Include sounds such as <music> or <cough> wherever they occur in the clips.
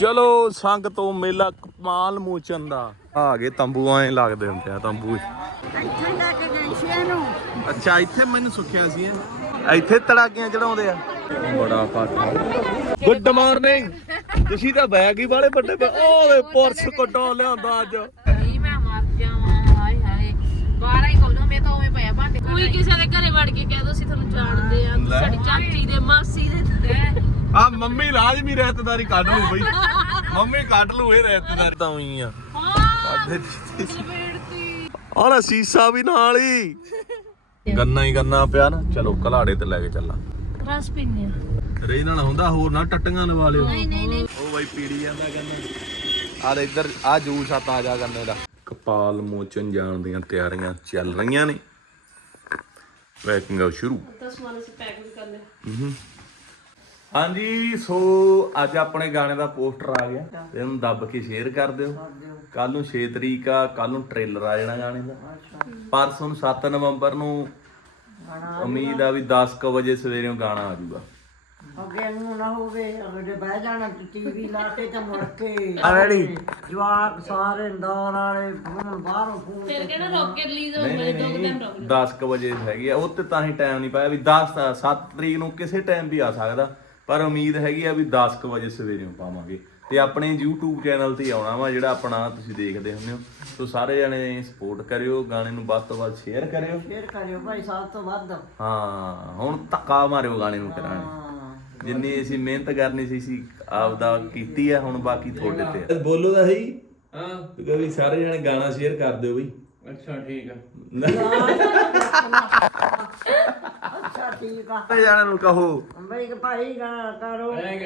ਚਲੋ ਸੰਗ ਤੋਂ ਮੇਲਾ ਕਮਾਲ ਮੂਚਨ ਦਾ। ਆ ਗਏ ਤੰਬੂ ਐ ਲੱਗਦੇ ਹੁੰਦੇ ਆ ਤੰਬੂ। ਇੱਥੇ ਸੀ ਅੱਛਾ ਇੱਥੇ ਮੈਨੂੰ ਸੁੱਖਿਆ ਸੀ। ਇੱਥੇ ਤੜਾਕੀਆਂ ਚੜਾਉਂਦੇ ਆ। ਬੜਾ ਪਾਠਾ ਗੁੱਡ ਮਾਰਨਿੰਗ ਤੁਸੀਂ ਤਾਂ ਬੈਗ ਹੀ ਵਾਲੇ ਵੱਡੇ ਓਏ ਪਰਸ ਕੱਢੋ ਲਿਆਂਦਾ ਅੱਜ। ਨਹੀਂ ਮੈਂ ਮਰ ਜਾਵਾਂ ਹਾਏ ਹਾਏ। ਬਾਹਰ ਹੀ ਕੋਲੋਂ ਮੈਂ ਤਾਂ ਉਵੇਂ ਪਿਆ ਭਾਂਡੇ ਕੋਈ ਕਿਸੇ ਦੇ ਘਰੇ ਵੜ ਕੇ ਕਹਿ ਦੋ ਅਸੀਂ ਤੁਹਾਨੂੰ ਜਾਣਦੇ ਆ। ਸਾਡੀ ਚਾਚੀ ਦੇ ਮਾਸੀ ਦੇ ਆ ਮੰਮੀ ਲਾਜ਼ਮੀ ਰਹਿਤਦਾਰੀ ਕੱਢ ਲੂ ਬਈ। ਮੰਮੀ ਕੱਢ ਲੂ ਇਹ ਰਹਿਤਦਾਰੀ ਤਾਂ ਹੀ। ਆ ਆਹ ਸੀਸਾ ਵੀ ਨਾਲ ਹੀ। ਗੰਨਾ ਹੀ ਗੰਨਾ ਪਿਆ ਨਾ। ਚਲੋ ਕਲਾੜੇ ਤੇ ਲੈ ਕੇ ਚੱਲਾਂ। ਰਸ ਪੀਨੇ ਆ। ਰੇ ਨਾਲ ਹੁੰਦਾ ਹੋਰ ਨਾ ਟੱਟੀਆਂ ਲਵਾ ਲਿਓ। ਨਹੀਂ ਨਹੀਂ ਨਹੀਂ। ਉਹ ਬਾਈ ਪੀੜੀ ਜਾਂਦਾ ਗੰਨਾ ਆ ਇੱਧਰ ਆ ਜੂਸ ਆ ਤਾਜ਼ਾ ਗੰਨੇ ਦਾ। ਕਪਾਲ ਮੋਚਨ ਜਾਣ ਦੀਆਂ ਤਿਆਰੀਆਂ ਚੱਲ ਰਹੀਆਂ ਨੇ। ਪੈਕਿੰਗ ਸ਼ੁਰੂ। ਤਾਂ ਸਮਾਨ ਅਸੀਂ ਪੈਕ ਕਰ ਲਿਆ ਹਮ। ਹਾਂਜੀ ਸੋ ਅੱਜ ਆਪਣੇ ਗਾਣੇ ਦਾ ਪੋਸਟਰ ਆ ਗਿਆ। ਤੇ ਇਹਨੂੰ ਦੱਬ ਕੇ ਸ਼ੇਅਰ ਕਰ ਦਿਓ। ਕੱਲ ਨੂੰ 6 ਤਰੀਕ ਆ ਕੱਲ ਨੂੰ ਟ੍ਰੇਲਰ ਆ ਜਾਣਾ ਗਾਣੇ ਦਾ। ਪਰਸੋਂ ਨੂੰ 7 ਨਵੰਬਰ ਨੂੰ ਉਮੀਦ ਆ ਵੀ 10 ਕੁ ਵਜੇ ਸਵੇਰੇ ਗਾਣਾ ਆ ਜਾਊਗਾ। ਅੱਗੇ ਨੂੰ ਨਾ ਹੋਵੇ ਅਗਲੇ ਬਹਿ ਜਾਣਾ ਟੀਵੀ ਲਾ ਕੇ ਤੇ ਮੁੜ ਕੇ ਆ ਰੈਡੀ ਜਵਾਕ ਸਾਰੇ ਦੌਰ ਵਾਲੇ ਫੋਨ ਬਾਹਰੋਂ ਫੋਨ ਫਿਰ ਕਿਹੜਾ ਰੋਕ ਕੇ ਰਿਲੀਜ਼ ਹੋ ਗਏ ਦੋ ਕੁ ਦਿਨ ਨਹੀਂ ਰੁਕ 10 ਕੁ ਵਜੇ ਹੈਗੀ ਆ। ਉਹ ਤੇ ਤਾਂ ਹੀ ਟਾਈਮ ਨਹੀਂ ਪਾਇਆ ਵੀ 10 7 ਤਰੀਕ ਨੂੰ ਕਿਸੇ ਟਾਈਮ ਵੀ ਆ ਸਕਦਾ। ਪਰ ਉਮੀਦ ਹੈਗੀ ਆ ਵੀ 10 ਕੁ ਵਜੇ ਸਵੇਰੇ ਨੂੰ ਪਾਵਾਂਗੇ। ਤੇ ਆਪਣੇ YouTube ਚੈਨਲ ਤੇ ਆਉਣਾ ਵਾ ਜਿਹੜਾ ਆਪਣਾ ਤੁਸੀਂ ਦੇਖਦੇ ਹੁੰਦੇ ਹੋ। ਸੋ ਸਾਰੇ ਜਣੇ ਸਪੋਰਟ ਕਰਿਓ ਗਾਣੇ ਨੂੰ ਵੱਧ ਤੋਂ ਵੱਧ ਸ਼ੇਅਰ ਕਰਿਓ। ਫੇਰ ਕਰਿਓ ਭਾਈ ਸਭ ਤੋਂ ਵੱਧ। ਹਾਂ ਹੁਣ ਧੱਕਾ ਮਾਰਿਓ ਗਾਣੇ ਨੂੰ ਕਰਾਣੇ ਜਿੰਨੀ ਅਸੀਂ ਮਿਹਨਤ ਕਰਨੀ ਸੀ ਸੀ ਆਪਦਾ ਕੀਤੀ ਆ ਹੁਣ ਬਾਕੀ ਤੁਹਾਡੇ ਤੇ ਬੋਲੋ ਤਾਂ ਸਹੀ। ਹਾਂ। ਤੂੰ ਵੀ ਸਾਰੇ ਜਣੇ ਗਾਣਾ ਸ਼ੇਅਰ ਕਰ ਦਿਓ ਬਈ। ਅੱਛਾ ਠੀਕ ਆ। ਅੱਛਾ ਠੀਕ ਆ। ਸਾਰੇ ਜਣਿਆਂ ਨੂੰ ਕਹੋ। ਬਈ ਕਿ ਭਾਈ ਗਾ ਕਰੋ। ਐਂ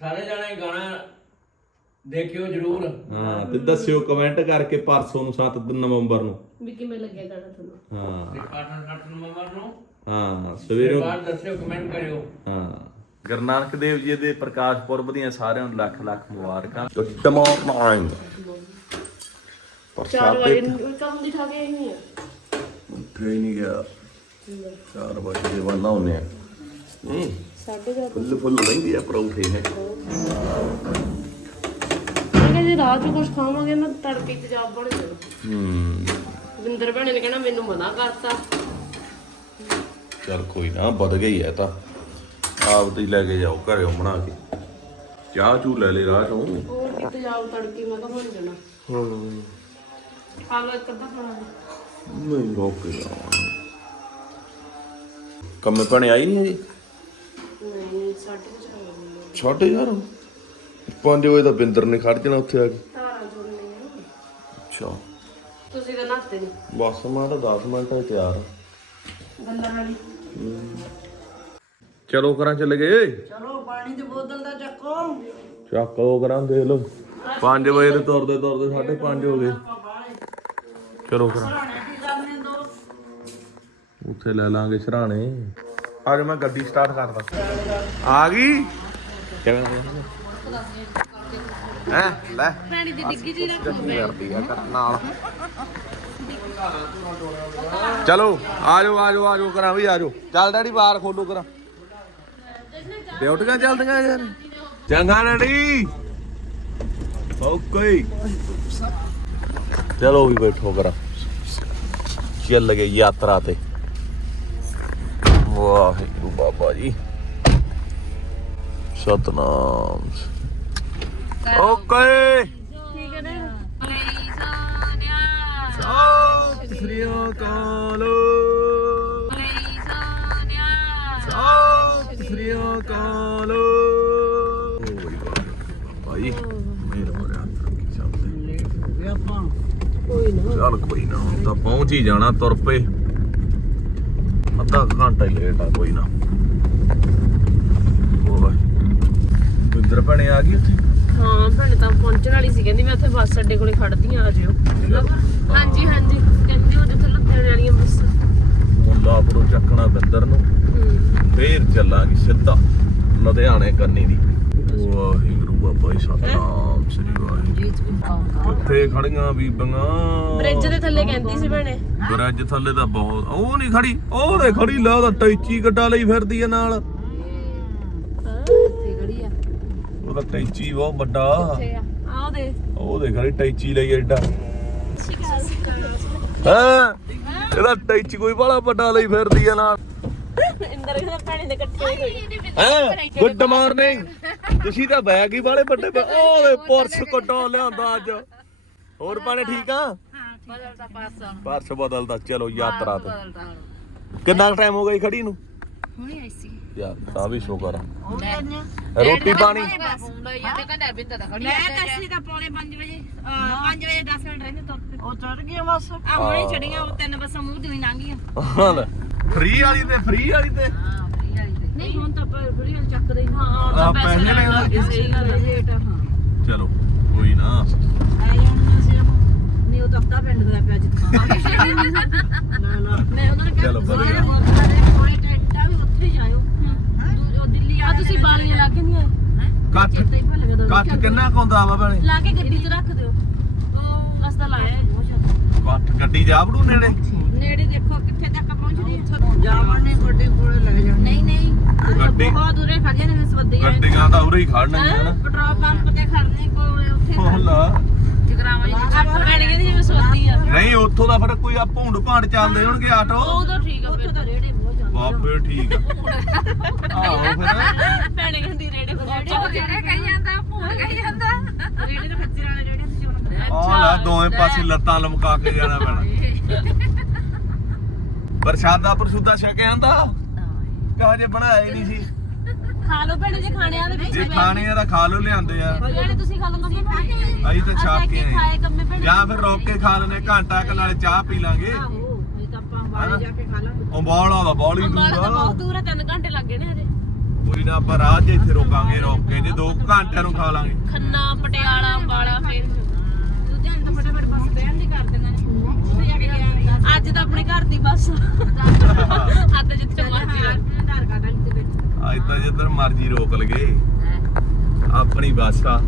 ਸਾਰੇ ਜਾਣੇ ਗਾਣਾ ਦੇਖਿਓ ਜਰੂਰ। ਹਾਂ ਤੇ ਦੱਸਿਓ ਕਮੈਂਟ ਕਰਕੇ ਪਰਸੋਂ ਨੂੰ 7 ਨਵੰਬਰ ਨੂੰ। ਵੀ ਕਿਵੇਂ ਲੱਗਿਆ ਗਾਣਾ ਤੁਹਾਨੂੰ? ਹਾਂ। ਤੇ 8 8 ਨਵੰਬਰ ਨੂੰ। ਹਾਂ ਸਵੇਰੇ ਬਾਅਦ ਦੱਸਿਓ ਕਮੈਂਟ ਕਰਿਓ। ਹਾਂ। ਗੁਰੂ ਨਾਨਕ ਦੇਵ ਜੀ ਦੇ ਪ੍ਰਕਾਸ਼ ਪੁਰਬ ਦੀਆਂ ਸਾਰਿਆਂ ਨੂੰ ਲੱਖ ਲੱਖ ਮੁਬਾਰਕਾਂ ਚਾਰ ਵਜੇ ਨੂੰ ਕੰਮ ਦੀ ਠਾ ਕੇ ਆਈ ਨਹੀਂ ਆ। ਉੱਠੇ ਹੀ ਨਹੀਂ ਗਿਆ। 4 ਵਜੇ ਦੇ ਵਾਲਾ ਹੁੰਨੇ ਆ। ਹੂੰ। ਸਾਢੇ ਚਾਰ ਫੁੱਲ ਫੁੱਲ ਲੈਂਦੀ ਆ ਪਰੌਂਠੇ ਹੈ ਮੈਂ ਕਿਹਾ ਜੇ ਰਾਤ ਨੂੰ ਕੁਝ ਖਾਵਾਂਗੇ ਨਾ ਤੜਕੇ ਤੇਜ਼ਾਬ ਬਣ ਜਾਣਾ। ਹੂੰ। ਵਿੰਦਰ ਭੈਣੇ ਨੇ ਕਹਿਣਾ ਮੈਨੂੰ ਮਨਾ ਕਰਤਾ। ਚਲ ਕੋਈ ਨਾ ਵੱਧ ਗਈ ਹੈ ਤਾਂ। ਆਪ ਦੀ ਲੈ ਕੇ ਜਾਓ ਘਰੇ ਬਣਾ ਕੇ। ਚਾਹ ਚੂ ਲੈ ਲੈ ਰਾਹ ਚੋਂ। ਹੋਰ ਕੀ ਤੇਜ਼ਾਬ ਤੜਕੇ ਮੈਂ ਕਿਹਾ ਬਣ ਜਾਣਾ। ਹਾਂ। ਖਾ ਲੋ ਇੱਕ ਅੱਧਾ ਖਾਣਾ ਨਹੀਂ ਰੋਕ ਕੇ ਜਾਵਾਂ। ਕੰਮੇ ਪਣੇ ਆਈ ਨਹੀਂ ਹਜੇ? ਨਹੀਂ ਸਾਢੇ ਕੁ ਚਾਰ ਵਜੇ। ਛੋਟੇ ਯਾਰ 5 ਵਜੇ ਤਾਂ ਬਿੰਦਰ ਨੇ ਖੜ ਜਾਣਾ ਉੱਥੇ ਆ ਕੇ। ਜੁੜਨੀਆਂ ਅੱਛਾ। ਤੁਸੀਂ ਤਾਂ ਨਹਾਤੇ ਨਹੀਂ ਬਸ ਮੈਂ ਤਾਂ 10 ਮਿੰਟ ਹੀ ਤਿਆਰ ਗੱਲਾਂ ਵਾਲੀ ਚਲੋ ਕਰਾਂ ਚੱਲ ਗਏ। ਚਲੋ ਪਾਣੀ ਦੀ ਬੋਤਲ ਦਾ ਚੱਕੋ। ਚੱਕ ਲੋ ਕਰਾਂ ਦੇਖ ਲੋ 5 ਵਜੇ ਦੇ ਤੁਰਦੇ ਤੁਰਦੇ 5:30 ਹੋ ਗਏ। ਕਰਾਂ ਕੀ ਕਰਨੇ ਦੋ? ਉੱਥੇ ਲੈ ਲਾਂਗੇ ਸਰਾਣੇ। ਅੱਜ ਮੈਂ ਗੱਡੀ ਸਟਾਰਟ ਕਰਦਾ ਆ ਗਈ? ਕਿਵੇਂ ਹੈ? ਲੈ। ਭੈਣੀ ਦੀ ਡਿੱਗੀ ਜੀ ਰੱਖ ਕਰਦੀ ਆ ਕਰ ਨਾਲ। ਚਲੋ ਆਜੋ ਆਜੋ ਆਜੋ ਕਰਾਂ ਵੀ ਆਜੋ ਚੱਲ ਡੈਡੀ ਬਾਹਰ ਖੋਲੋ ਕਰਾਂ ਡਿਊਟੀਆਂ ਚੱਲਦੀਆਂ ਯਾਰ। ਚੰਗਾ ਡੈਡੀ। ਓਕੇ। ਚਲੋ ਵੀ ਬੈਠੋ ਕਰਾਂ ਚੱਲ ਗਏ ਯਾਤਰਾ ਤੇ। ਵਾਹਿਗੁਰੂ ਬਾਬਾ ਜੀ। ਸਤਨਾਮ। ਓਕੇ। ਠੀਕ ਹੈ ਨਾ? ਸਤਿ ਸ੍ਰੀ ਅਕਾਲ। ਸਤਿ ਸ੍ਰੀ ਅਕਾਲ। ਭਾਈ ਮੇਰੇ ਬੜੇ ਹੱਥ ਰੱਖੀ ਚੱਲਦੇ ਵੇ ਆਪਾਂ ਕੋਈ ਨਾ। ਚੱਲ ਕੋਈ ਨਾ ਹੁਣ ਤਾਂ ਪਹੁੰਚ ਹੀ ਜਾਣਾ ਤੁਰ ਪਏ। ਅੱਧਾ ਘੰਟਾ ਹੀ ਲੇਟ ਆ ਕੋਈ ਨਾ। ਹੋਰ ਬਿੰਦਰ ਭੈਣੇ ਆ ਗਈ ਉੱਥੇ? ਹਾਂ ਭੈਣੇ ਤਾਂ ਪਹੁੰਚਣ ਵਾਲੀ ਸੀ ਕਹਿੰਦੀ ਮੈਂ ਉੱਥੇ ਬੱਸ ਅੱਡੇ ਕੋਲੇ ਖੜਦੀ ਆ ਆ ਜਿਓ। ਹਾਂਜੀ ਹਾਂਜੀ। ਕਹਿੰਦੀ ਉਹ ਜਿੱਥੇ ਲੁਧਿਆਣੇ ਵਾਲੀਆਂ ਬੱਸ। ਮੁੱਲਾਪੁਰੋਂ ਚੱਕਣਾ ਬਿੰਦਰ ਨੂੰ। ਫੇਰ ਚੱਲਾਂਗੇ ਸਿੱਧਾ ਲੁਧਿਆਣੇ ਕੰਨੀ ਦੀ। ਵਾਹਿਗੁਰੂ ਬਾਬਾ ਜੀ ਸਤਨਾਮ। ਸ੍ਰੀ ਵਾਹਿਗੁਰੂ ਕਿੱਥੇ ਖੜੀਆਂ ਬੀਬੀਆਂ? ਬ੍ਰਿਜ ਦੇ ਥੱਲੇ ਕਹਿੰਦੀ ਸੀ ਭੈਣੇ। ਬ੍ਰਿਜ ਥੱਲੇ ਤਾਂ ਬਹੁਤ ਉਹ ਨਹੀਂ ਖੜੀ ਉਹ ਤੇ ਖੜੀ ਲਾ ਉਹਦਾ ਟੈਚੀ ਗੱਡਾ ਲਈ ਫਿਰਦੀ ਆ ਨਾਲ। ਕਿੱਥੇ ਖੜੀ ਆ ਉਹ ਤਾਂ ਟੈਚੀ ਬਹੁਤ ਵੱਡਾ। ਆਹ ਦੇ ਉਹ ਦੇਖ ਰਹੀ ਟੈਚੀ ਲਈ ਐਡਾ। ਹਾਂ? ਇਹਦਾ ਟੈਚੀ ਕੋਈ ਬੜਾ ਵੱਡਾ ਲਈ ਫਿਰਦੀ ਆ ਨਾਲ। ਇੰਦਰ ਦੇ ਭੈਣੇ ਦੇ ਇਕੱਠੇ ਹੋਈ ਹਾਂ? Good morning. ਤੁਸੀਂ ਤਾਂ ਬੈਗ ਹੀ ਵਾਲੇ ਵੱਡੇ ਪਾ- ਓਏ ਪਰਸ ਕਟੋ ਲਿਆਂਦਾ ਅੱਜ। ਹੋਰ ਪਾਣੇ ਠੀਕ ਆ? ਬਦਲਦਾ ਪਾਸਾ ਪਰਸ ਬਦਲਦਾ ਚਲੋ ਯਾਤਰਾ ਤੇ। ਕਿੰਨਾ ਟਾਈਮ ਹੋ ਗਿਆ ਜੀ ਖੜੀ ਨੂੰ? ਹੁਣੀ ਆਈ ਸੀ। ਯਾਰ ਤਾਂ ਵੀ ਸ਼ੁਕਰ ਆ। ਰੋਟੀ ਪਾਣੀ? ਹੁੰਦਾ ਇਹ ਤੇ ਕਹਿੰਦਾ ਬਿੰਦ ਦਾ ਖੜੀ ਮੈਂ ਤਾਂ ਅਸੀਂ ਤਾਂ ਪੌਣੇ 5 ਵਜੇ। 5 ਵਜੇ 10 ਮਿੰਟ ਰਹਿੰਦੇ ਤੁਰ ਪਏ ਉਹ ਚੜ ਗਿਆ ਬਸ। ਆ ਹੁਣੇ ਚੜੀਆਂ ਉਹ ਤਿੰਨ ਬੱਸਾਂ ਮੂੰਹ ਦੀ ਲੰਘ ਗਈਆਂ। ਫ੍ਰੀ ਵਾਲੀ ਤੇ ਫ੍ਰੀ ਵਾਲੀ ਤੇ। ਨਹੀਂ ਹੁਣ ਤਾਂ ਆਪਾਂ ਬੜੀ ਚੱਕਦੇ ਹਾਂ ਆ ਪੈਸੇ ਲੈਣਾ ਸਹੀ ਗੱਲ ਹੈ ਰੇਟ ਹਾਂ। ਚਲੋ ਕੋਈ ਨਾ। ਆ ਜਾਣਾ ਸੀ ਨਹੀਂ ਉਹ ਤਾਂ ਹਫਤਾ ਪਿੰਡ ਦਾ ਪਿਆ ਜਿੱਥਾਂ <laughs> ਨਾ ਨਾ। ਮੈਂ ਉਹਨਾਂ ਨੇ ਚਲੋ ਵਧੀਆ। ਕੋਈ ਟੈਂਟਾ ਵੀ ਉੱਥੇ ਹੀ ਆਇਓ। ਦੂ- ਉਹ ਦਿੱਲੀ ਆ ਤੁਸੀਂ ਬਾਲੀਆਂ ਲਾ ਕੇ ਨਹੀਂ ਆਏ? ਕੱਠ ਚੇਤਾ ਹੀ ਭੁੱਲ ਗਿਆ ਦੋ ਕੱਠ ਕਿੰਨਾ ਕੁ ਹੁੰਦਾ ਵਾ ਭੈਣੇ? ਲਾ ਕੇ ਗੱਡੀ 'ਚ ਰੱਖ ਦਿਓ। ਉਹ ਅਸਤਾ ਲਾਇਆ ਹੈ। ਕੱਠ ਗੱਡੀ ਜਾ ਵੜੂ ਨੇੜੇ? ਨੇੜੇ ਦੇਖੋ ਕਿੱਥੇ ਹੈ ਜਾਵਣ ਨੇ ਗੱਡੀ ਕੋਲੇ ਲੈ ਜਾਣੀ ਨਹੀਂ ਨਹੀਂ। ਗੱਡੀ ਬਹੁਤ ਦੂਰੇ ਖੜੀਆਂ ਨੇ ਸਵੱਦੀਆਂ ਗੱਡੀਆਂ ਤਾਂ ਉਰੇ ਹੀ ਖੜਨਗੀਆਂ ਹਨਾ ਪੈਟਰੋਲ ਪੰਪ ਤੇ ਖੜਨੇ ਕੋਲ ਉੱਥੇ ਹੋਲਾ ਜਗਰਾਵਾਂ ਜੀ ਆਪਾਂ ਭੈਣੇ ਦੀ ਜਿਵੇਂ ਸੋਦੀ ਆ। ਨਹੀਂ ਉੱਥੋਂ ਦਾ ਫਿਰ ਕੋਈ ਆ ਭੂੰਡ ਭਾਂਡ ਚੱਲਦੇ ਹੋਣਗੇ ਆਟੋ। ਉਦੋਂ ਠੀਕ ਆ ਫਿਰ ਤਾਂ ਰੇੜੇ ਬਹੁਤ ਜਾਂਦੇ ਆ ਫਿਰ ਠੀਕ ਆ। ਆਹੋ ਫਿਰ। ਭੈਣੇ ਕਹਿੰਦੀ ਰੇੜੇ ਕੋਲ ਜਿਹੜੇ ਕਹੀ ਜਾਂਦਾ ਭੂਲ ਕਹੀ ਜਾਂਦਾ। ਰੇੜੇ ਤੇ ਖੱਚਰ ਵਾਲੇ ਰੇੜੇ ਤੇ ਚੋਣ ਆ ਲੈ ਦੋਵੇਂ ਪਾਸੇ ਲੱਤਾਂ ਲਮਕਾ ਕੇ ਜਾਣਾ ਪੈਣਾ। ਪ੍ਰਸ਼ਾਦਾ ਪ੍ਰਸ਼ੁੱਦਾ ਛਕਿਆ ਆਂਦਾ? ਕਹਾਂ ਜੇ ਬਣਾਇਆ ਹੀ ਨਹੀਂ ਸੀ। ਖਾ ਲਓ ਭੈਣੇ ਜੇ ਖਾਣੇ ਆ ਦੇ ਵਿੱਚ ਜੇ ਖਾਣੇ ਆ ਤਾਂ ਖਾ ਲੋ ਲਿਆਂਦੇ ਆ। ਭੈਣੇ ਤੁਸੀਂ ਖਾ ਲਓ ਭੈਣੇ। ਅਸੀਂ ਤਾਂ ਛਾਪ ਕੇ ਆਏ ਖਾਏ ਕੰਮੇ ਭੈਣੇ। ਜਾਂ ਫਿਰ ਰੋਕ ਕੇ ਖਾ ਲੈਣੇ ਘੰਟਾ ਕੁ ਨਾਲੇ ਚਾਹ ਪੀ ਲਾਂਗੇ। ਆਹੋ ਇਹ ਤਾਂ ਆਪਾਂ ਬਾਹਰ ਜਾ ਕੇ ਖਾ ਲਾਂਗੇ। ਅੰਬਾਲਾ ਦਾ ਬੌਲੀ ਅੰਬਾਲਾ ਤਾਂ ਦੂਰ ਆ। ਬਹੁਤ ਦੂਰ ਹੈ 3 ਘੰਟੇ ਲੱਗੇ ਨੇ ਹਜੇ। ਕੋਈ ਨਾ ਆਪਾਂ ਰਾਹ 'ਚ ਇੱਥੇ ਰੋਕਾਂਗੇ ਰੋਕ ਕੇ ਜੇ 2 ਘੰਟਿਆਂ ਨੂੰ ਖਾ ਲਾਂਗੇ। ਖੰਨਾ ਪਟਿਆਲਾ ਅੰਬਾਲਾ ਫਿਰ। ਲੁਧਿਆਣੇ ਤੋਂ ਫਟਾਫਟ ਬੱਸ ਬਹਿਣ ਦੀ ਕਰ ਦਿੰਦੇ ਨੇ। ਉੱਥੇ ਜਾ ਕੇ ਗਿਆ ਅੱਜ ਤਾਂ ਆਪਣੇ ਘਰ ਦੀ ਬੱਸ। ਅੱਜ ਜਿੱਥੇ ਮਰਜ਼ੀ ਤੇ ਬੈਠੇ ਅੱਜ ਤਾਂ ਜਿੱਧਰ ਮਰਜ਼ੀ ਰੋਕ ਲਗੇ ਆਪਣੀ ਬੱਸ ਆ।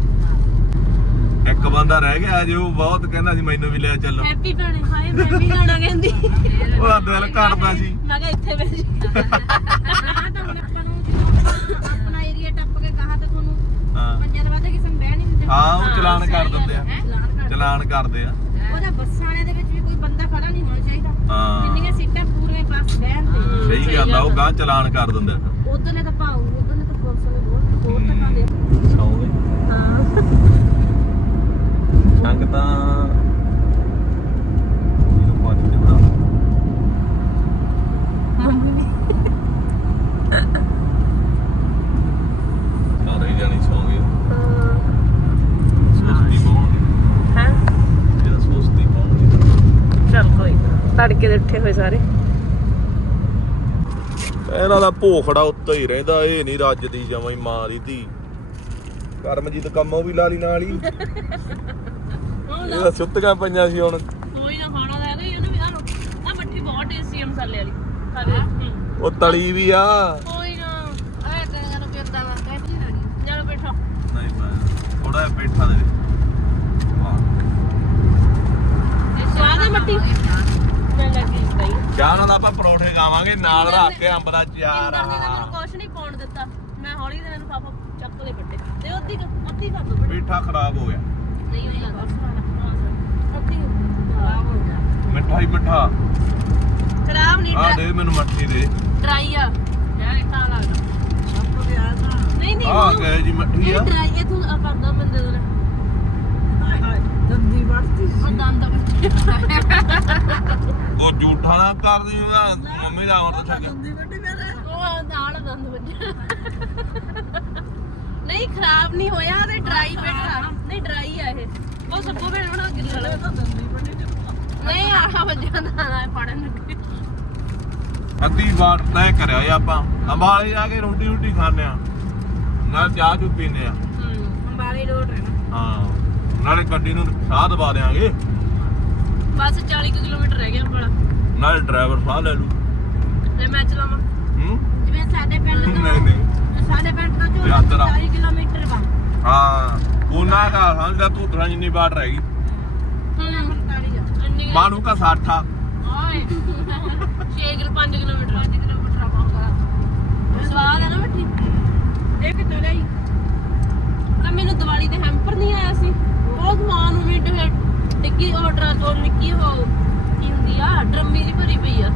ਇੱਕ ਬੰਦਾ ਰਹਿ ਗਿਆ ਜੇ ਉਹ ਬਹੁਤ ਕਹਿੰਦਾ ਸੀ ਮੈਨੂੰ ਵੀ ਲੈ ਚੱਲੋ। ਹੈਪੀ ਭੈਣੇ ਹਾਏ ਮੈਂ ਵੀ ਜਾਣਾ ਕਹਿੰਦੀ। ਉਹਦਾ ਦਿਲ ਘੜਦਾ ਸੀ। ਮੈਂ ਕਿਹਾ ਇੱਥੇ ਬੈਠ ਜਾ। ਕਹਾ ਤਾਂ ਹੁਣ ਆਪਾਂ ਨੂੰ ਜਦੋਂ ਆਪਣਾ ਏਰੀਆ ਟੱਪ ਕੇ ਕਹਾ ਤਾਂ ਤੁਹਾਨੂੰ ਹਾਂ। ਪੰਜਾਂ ਦੇ ਬਾਅਦ ਕਿਸੇ ਨੂੰ ਬਹਿ ਨਹੀਂ ਦਿੰਦੇ। ਹਾਂ ਉਹ ਚਲਾਨ ਕਰ ਦਿੰਦੇ ਆ। ਚਲਾਨ ਕਰ ਚਲਾਨ ਕਰਦੇ ਆ। ਉਹਦਾ ਬੱਸਾਂ ਵਾਲੇ ਦੇ ਵਿੱਚ ਵੀ ਕੋਈ ਬੰਦਾ ਖੜਾ ਨਹੀਂ ਹੋਣਾ ਚਾਹੀਦਾ। ਹਾਂ। ਜਿੰਨੀਆਂ ਸੀਟਾਂ ਪੂਰੇ ਬੱਸ ਬਹਿਣ ਤੇ। ਸਹੀ ਗੱਲ ਆ ਉਹ ਗਾਂ ਚਲਾਨ ਕਰ ਦਿੰਦੇ ਆ। ਉਧਰ ਨੇ ਤਾਂ ਪਾਉ ਉਧਰ ਨੇ ਤਾਂ ਪੁਲਿਸ ਵਾਲੇ ਬਹੁਤ ਬਹੁਤ ਦਿਖਾਉਂਦੇ ਆ ਸੌਂਦੇ ਸੰਗਤਾਂ ਇਹਨੂੰ ਪਾਣੀ ਦੇ ਬਣਾ ਸਾਰੇ ਜਾਣੀ ਸੌਂ ਗਏ ਸੁਸਤੀ ਪਾਉਣਗੇ ਹੈ ਜਿਹੜਾ ਸੁਸਤੀ ਪਾਉਣਗੇ ਚੱਲ ਕੋਈ ਨਾ ਤੜਕੇ ਦੇ ਉੱਠੇ ਹੋਏ ਸਾਰੇ। ਇਹਨਾਂ ਦਾ ਭੋਖੜਾ ਉੱਤੇ ਹੀ ਰਹਿੰਦਾ ਇਹ ਨਹੀਂ ਰੱਜਦੀ ਜਮਾਂ ਹੀ ਮਾਂ ਦੀ ਧੀ। ਕਰਮਜੀਤ ਕੰਮੋਂ ਵੀ ਲਾ ਲਈ ਨਾਲ ਹੀ। ਇਹਦਾ ਸੁੱਤੀਆਂ ਪਈਆਂ ਸੀ ਹੁਣ। ਕੋਈ ਨਾ ਖਾਣਾ ਦਾ ਹੈਗਾ ਹੀ ਉਹਨੂੰ ਵੀ ਆ ਲੋ ਆ ਮੱਠੀ ਬਹੁਤ ਟੇਸਟੀ ਹੈ ਮਸਾਲੇ ਵਾਲੀ। ਖਾਵੇ। ਉਹ ਤਲੀ ਵੀ ਆ। ਕੋਈ ਨਾ। ਆਏ ਤਾਂ ਇਹਨਾਂ ਨੂੰ ਪਿੰਦਾ ਵਾ ਕਹਿੰਦੀ ਨਾ ਗਈ। ਚਲੋ ਬੈਠੋ। ਨਹੀਂ ਮੈਂ ਥੋੜਾ ਜਿਹਾ ਪੇਠਾ ਦੇ। ਦੇ ਵਾਹ ਇਹ ਸਵਾਦ ਹੈ ਮੱਠੀ ਲੱਗੀ ਚਾਹ ਨਾਲ ਆਪਾਂ ਪਰੌਠੇ ਖਾਵਾਂਗੇ ਨਾਲ ਰੱਖ ਕੇ ਅੰਬ ਦਾ ਚਾਰ ਇੰਦਰ ਨੇ ਤਾਂ ਮੈਨੂੰ ਕੁਛ ਨਹੀਂ ਪਾਉਣ ਦਿੱਤਾ। ਮੈਂ ਹੌਲੀ ਦੇ ਮੈਨੂੰ ਪਾਪਾ ਚੱਕ ਲੈ ਬੱਟੇ ਤੇ ਉਹਦੀ ਅੱਧੀ ਕਰ ਦੋ ਬੜੇ। ਪੇਠਾ ਖਰਾਬ ਹੋ ਗਿਆ। ਨਹੀਂ ਹੋਈ ਲੱਗਦਾ ਅੱਧੀ ਖਰਾਬ ਹੋ ਗਿਆ। ਮਿੱਠਾ ਹੀ ਮਿੱਠਾ। ਖਰਾਬ ਨਹੀਂ ਆ ਦੇ ਮੈਨੂੰ ਮੱਠੀ ਦੇ। ਡਰਾਈ ਆ। ਯਾਰ ਇਹ ਤਾਂ ਲੱਗਦਾ। ਸਭ ਗਿਆ ਤਾਂ ਨਹੀਂ ਨਹੀਂ ਆ ਉਹ- ਗਏ ਜੀ ਮੱਠੀ ਇਹ ਆ ਡਰਾਈ ਇਹ ਤੂੰ ਆ ਕਰਦਾ ਦੇ ਹਾਏ ਉਹ ਦੰਦ ਉਹ ਝੂਠਾ ਨਾ ਕਰਦੀ ਮੰਮੀ ਦਾ ਹੁਣ ਤਾਂ ਦੰਦੀ ਵੱਡੀ ਮੇਰੇ ਉਹ ਨਾਲ ਦੰਦ ਵੱਜਾ ਨਹੀਂ ਖਰਾਬ ਨਹੀਂ ਹੋਇਆ ਤੇ ਡਰਾਈ ਬੈਠਾ ਨਹੀਂ ਡਰਾਈ ਆ ਇਹ। ਉਹ ਸੱਬੋ ਭੈਣ ਬਣਾ ਗਿੱਲਾ ਵਾਲਾ ਤਾਂ ਦੰਦੀ ਵੱਡੀ ਨਹੀਂ ਆਹ ਵੱਜਾ ਨਾ ਪੜਨ ਲੱਗੇ ਅੱਧੀ ਵਾਰ ਤੈਅ ਕਰਿਆ ਹੋਇਆ ਆਪਾਂ। ਅੰਬਾਲੇ ਜਾ ਕੇ ਰੋਟੀ ਰੋਟੀ ਖਾਣੇ ਆ। ਨਾਲ ਚਾਹ ਚੂ ਪੀਨੇ ਆ। ਹੂੰ ਅੰਬਾਲੇ ਰੋਡ ਰਹਿਣਾ। ਹਾਂ। ਨਾਲੇ ਗੱਡੀ ਨੂੰ ਸਾਹ ਦਵਾ ਦੇਾਂਗੇ ਬਸ 40 ਕੁ ਕਿਲੋਮੀਟਰ ਰਹਿ ਗਿਆ ਬੜਾ ਨਾਲੇ ਡਰਾਈਵਰ ਸਾਹ ਲੈ ਲੂ। ਤੇ ਮੈਂ ਚਲਾਵਾਂ। ਹੂੰ? ਜਿਵੇਂ ਸਾਡੇ ਪਿੰਡ ਨਹੀਂ ਤੋਂ ਨਹੀਂ ਸਾਡੇ ਪਿੰਡ ਤੋਂ ਜੋ ਯਾਤਰਾ। 40 ਕਿਲੋਮੀਟਰ ਵਾ। ਹਾਂ ਉਹਨਾਂ ਦਾ ਸਮਝਦਾ ਤੂੰ ਤਰਾ ਜਿੰਨੀ ਬਾਟ ਰਹੇਗੀ ਹੂੰ 45 ਆ। ਇੰਨੀ ਕੁ- ਮਾਨੂ ਕਾ 60 ਆ। ਓਏ। 6 ਕਿਲੋ 5 ਕਿਲੋਮੀਟਰ 5 ਕਿਲੋਮੀਟਰ ਆਵਾਂਗਾ ਸਵਾਦ ਹੈ ਨਾ ਮੱਠੀ। ਇਹ ਕਿੱਥੋਂ ਲਈ ਮੈਨੂੰ ਦੀਵਾਲੀ ਤੇ ਹੈਂਪਰ ਨਹੀਂ ਆਇਆ ਸੀ ਉਹ ਸਮਾਨ ਨੂੰ ਮਿੰਟ ਫਿਰ ਡਿੱਗੀ ਆਰਡਰ ਤੋਂ ਨਿੱਕੀ ਹੋ ਕੀ ਹੁੰਦੀ ਆ ਡਰਮੀ ਜੀ ਭਰੀ ਪਈ ਆ।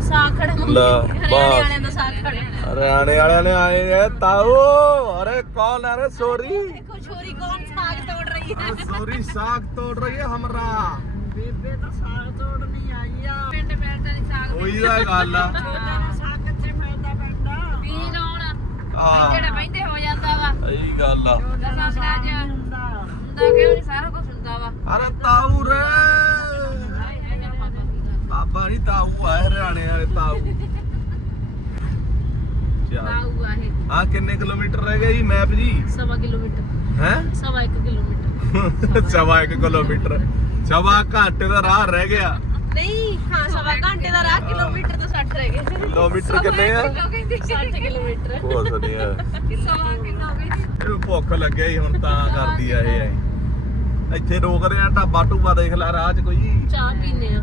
ਸਾਖੜ ਲਾ, ਬਸ। ਵਾਲਿਆਂ ਦਾ ਸਾਖੜ। ਹਰਿਆਣੇ ਵਾਲਿਆਂ ਨੇ ਆਏ ਨੇ ਤਾਓ ਅਰੇ ਕੌਣ ਆ ਰੇ ਸੋਰੀ? ਦੇਖੋ ਛੋਰੀ ਕੌਣ ਸਾਗ ਤੋੜ ਰਹੀ ਹੈ? ਸੋਰੀ ਸਾਗ ਤੋੜ ਰਹੀ ਹੈ ਹਮਰਾ। ਬੇਬੇ ਤਾਂ ਸਾਗ ਤੋੜ ਨਹੀਂ ਆਈ ਆ। ਪਿੰਡ ਮਿਲਦਾ ਨਹੀਂ ਸਾਗ ਉਹੀ ਦਾ ਗੱਲ ਆ। ਬੇਟਾ ਨੂੰ ਸਾਗ ਕਿੱਥੇ ਮਿਲਦਾ ਪੈਂਦਾ ਵੀ ਲਾਉਣ। ਜਿਹੜਾ ਹਾਂ ਬੈਂਦੇ ਹੋ ਜਾਂਦਾ ਵਾ। ਸਹੀ ਗੱਲ ਆ। ਸਾਗ ਨਹੀਂ ਹੁੰਦਾ। ਹੁੰਦਾ ਕਿਉਂ ਨਹੀਂ ਸਾਰਾ ਕੁਝ ਹੁੰਦਾ ਵਾ। ਅਰੇ ਤਾऊ ਰੇ। ਹਾਏ ਹਾਏ ਮੇਰਾ ਬਾਬਾ ਕੀ ਗੱਲ ਬਾਬਾ ਨਹੀਂ ਤਾਊ ਆ ਹਰਿਆਣੇ ਵਾਲੇ ਤਾਊ। ਚੱਲ। ਆਊ ਆ ਇਹ ਆ ਕਿੰਨੇ ਕਿਲੋਮੀਟਰ ਰਹਿ ਗਏ ਜੀ ਮੈਪ ਜੀ? ਸਵਾ ਕਿਲੋਮੀਟਰ। ਹੈ? ਸਵਾ 1 ਕਿਲੋਮੀਟਰ। <laughs> ਸਵਾ ਇੱਕ ਕਿਲੋਮੀਟਰ। ਸਵਾ ਘੰਟੇ ਦਾ ਰਾਹ ਰਹਿ ਗਿਆ। ਨਹੀਂ ਹਾਂ ਸਵਾ ਘੰਟੇ ਦਾ ਰਾਹ ਕਿਲੋਮੀਟਰ ਤੋਂ 60 ਰਹਿ ਗਏ ਕਿਲੋਮੀਟਰ ਕਿੰਨੇ ਆ? 60 ਕਿਲੋਮੀਟਰ। ਬਹੁਤ ਵਧੀਆ ਸਵਾ ਕਿਲੋ ਗਈ ਇਹਨੂੰ ਭੁੱਖ ਲੱਗਿਆ ਹੀ ਹੁਣ ਤਾਂ ਕਰਦੀ ਆ ਇਹ। ਐ ਇੱਥੇ ਰੋਕ ਰਹੇ ਆ ਢਾਬਾ ਟੂਬਾ ਦੇਖ ਲੈ ਰਾਹ 'ਚ ਕੋਈ। ਚਾਹ ਪੀਨੇ ਆ।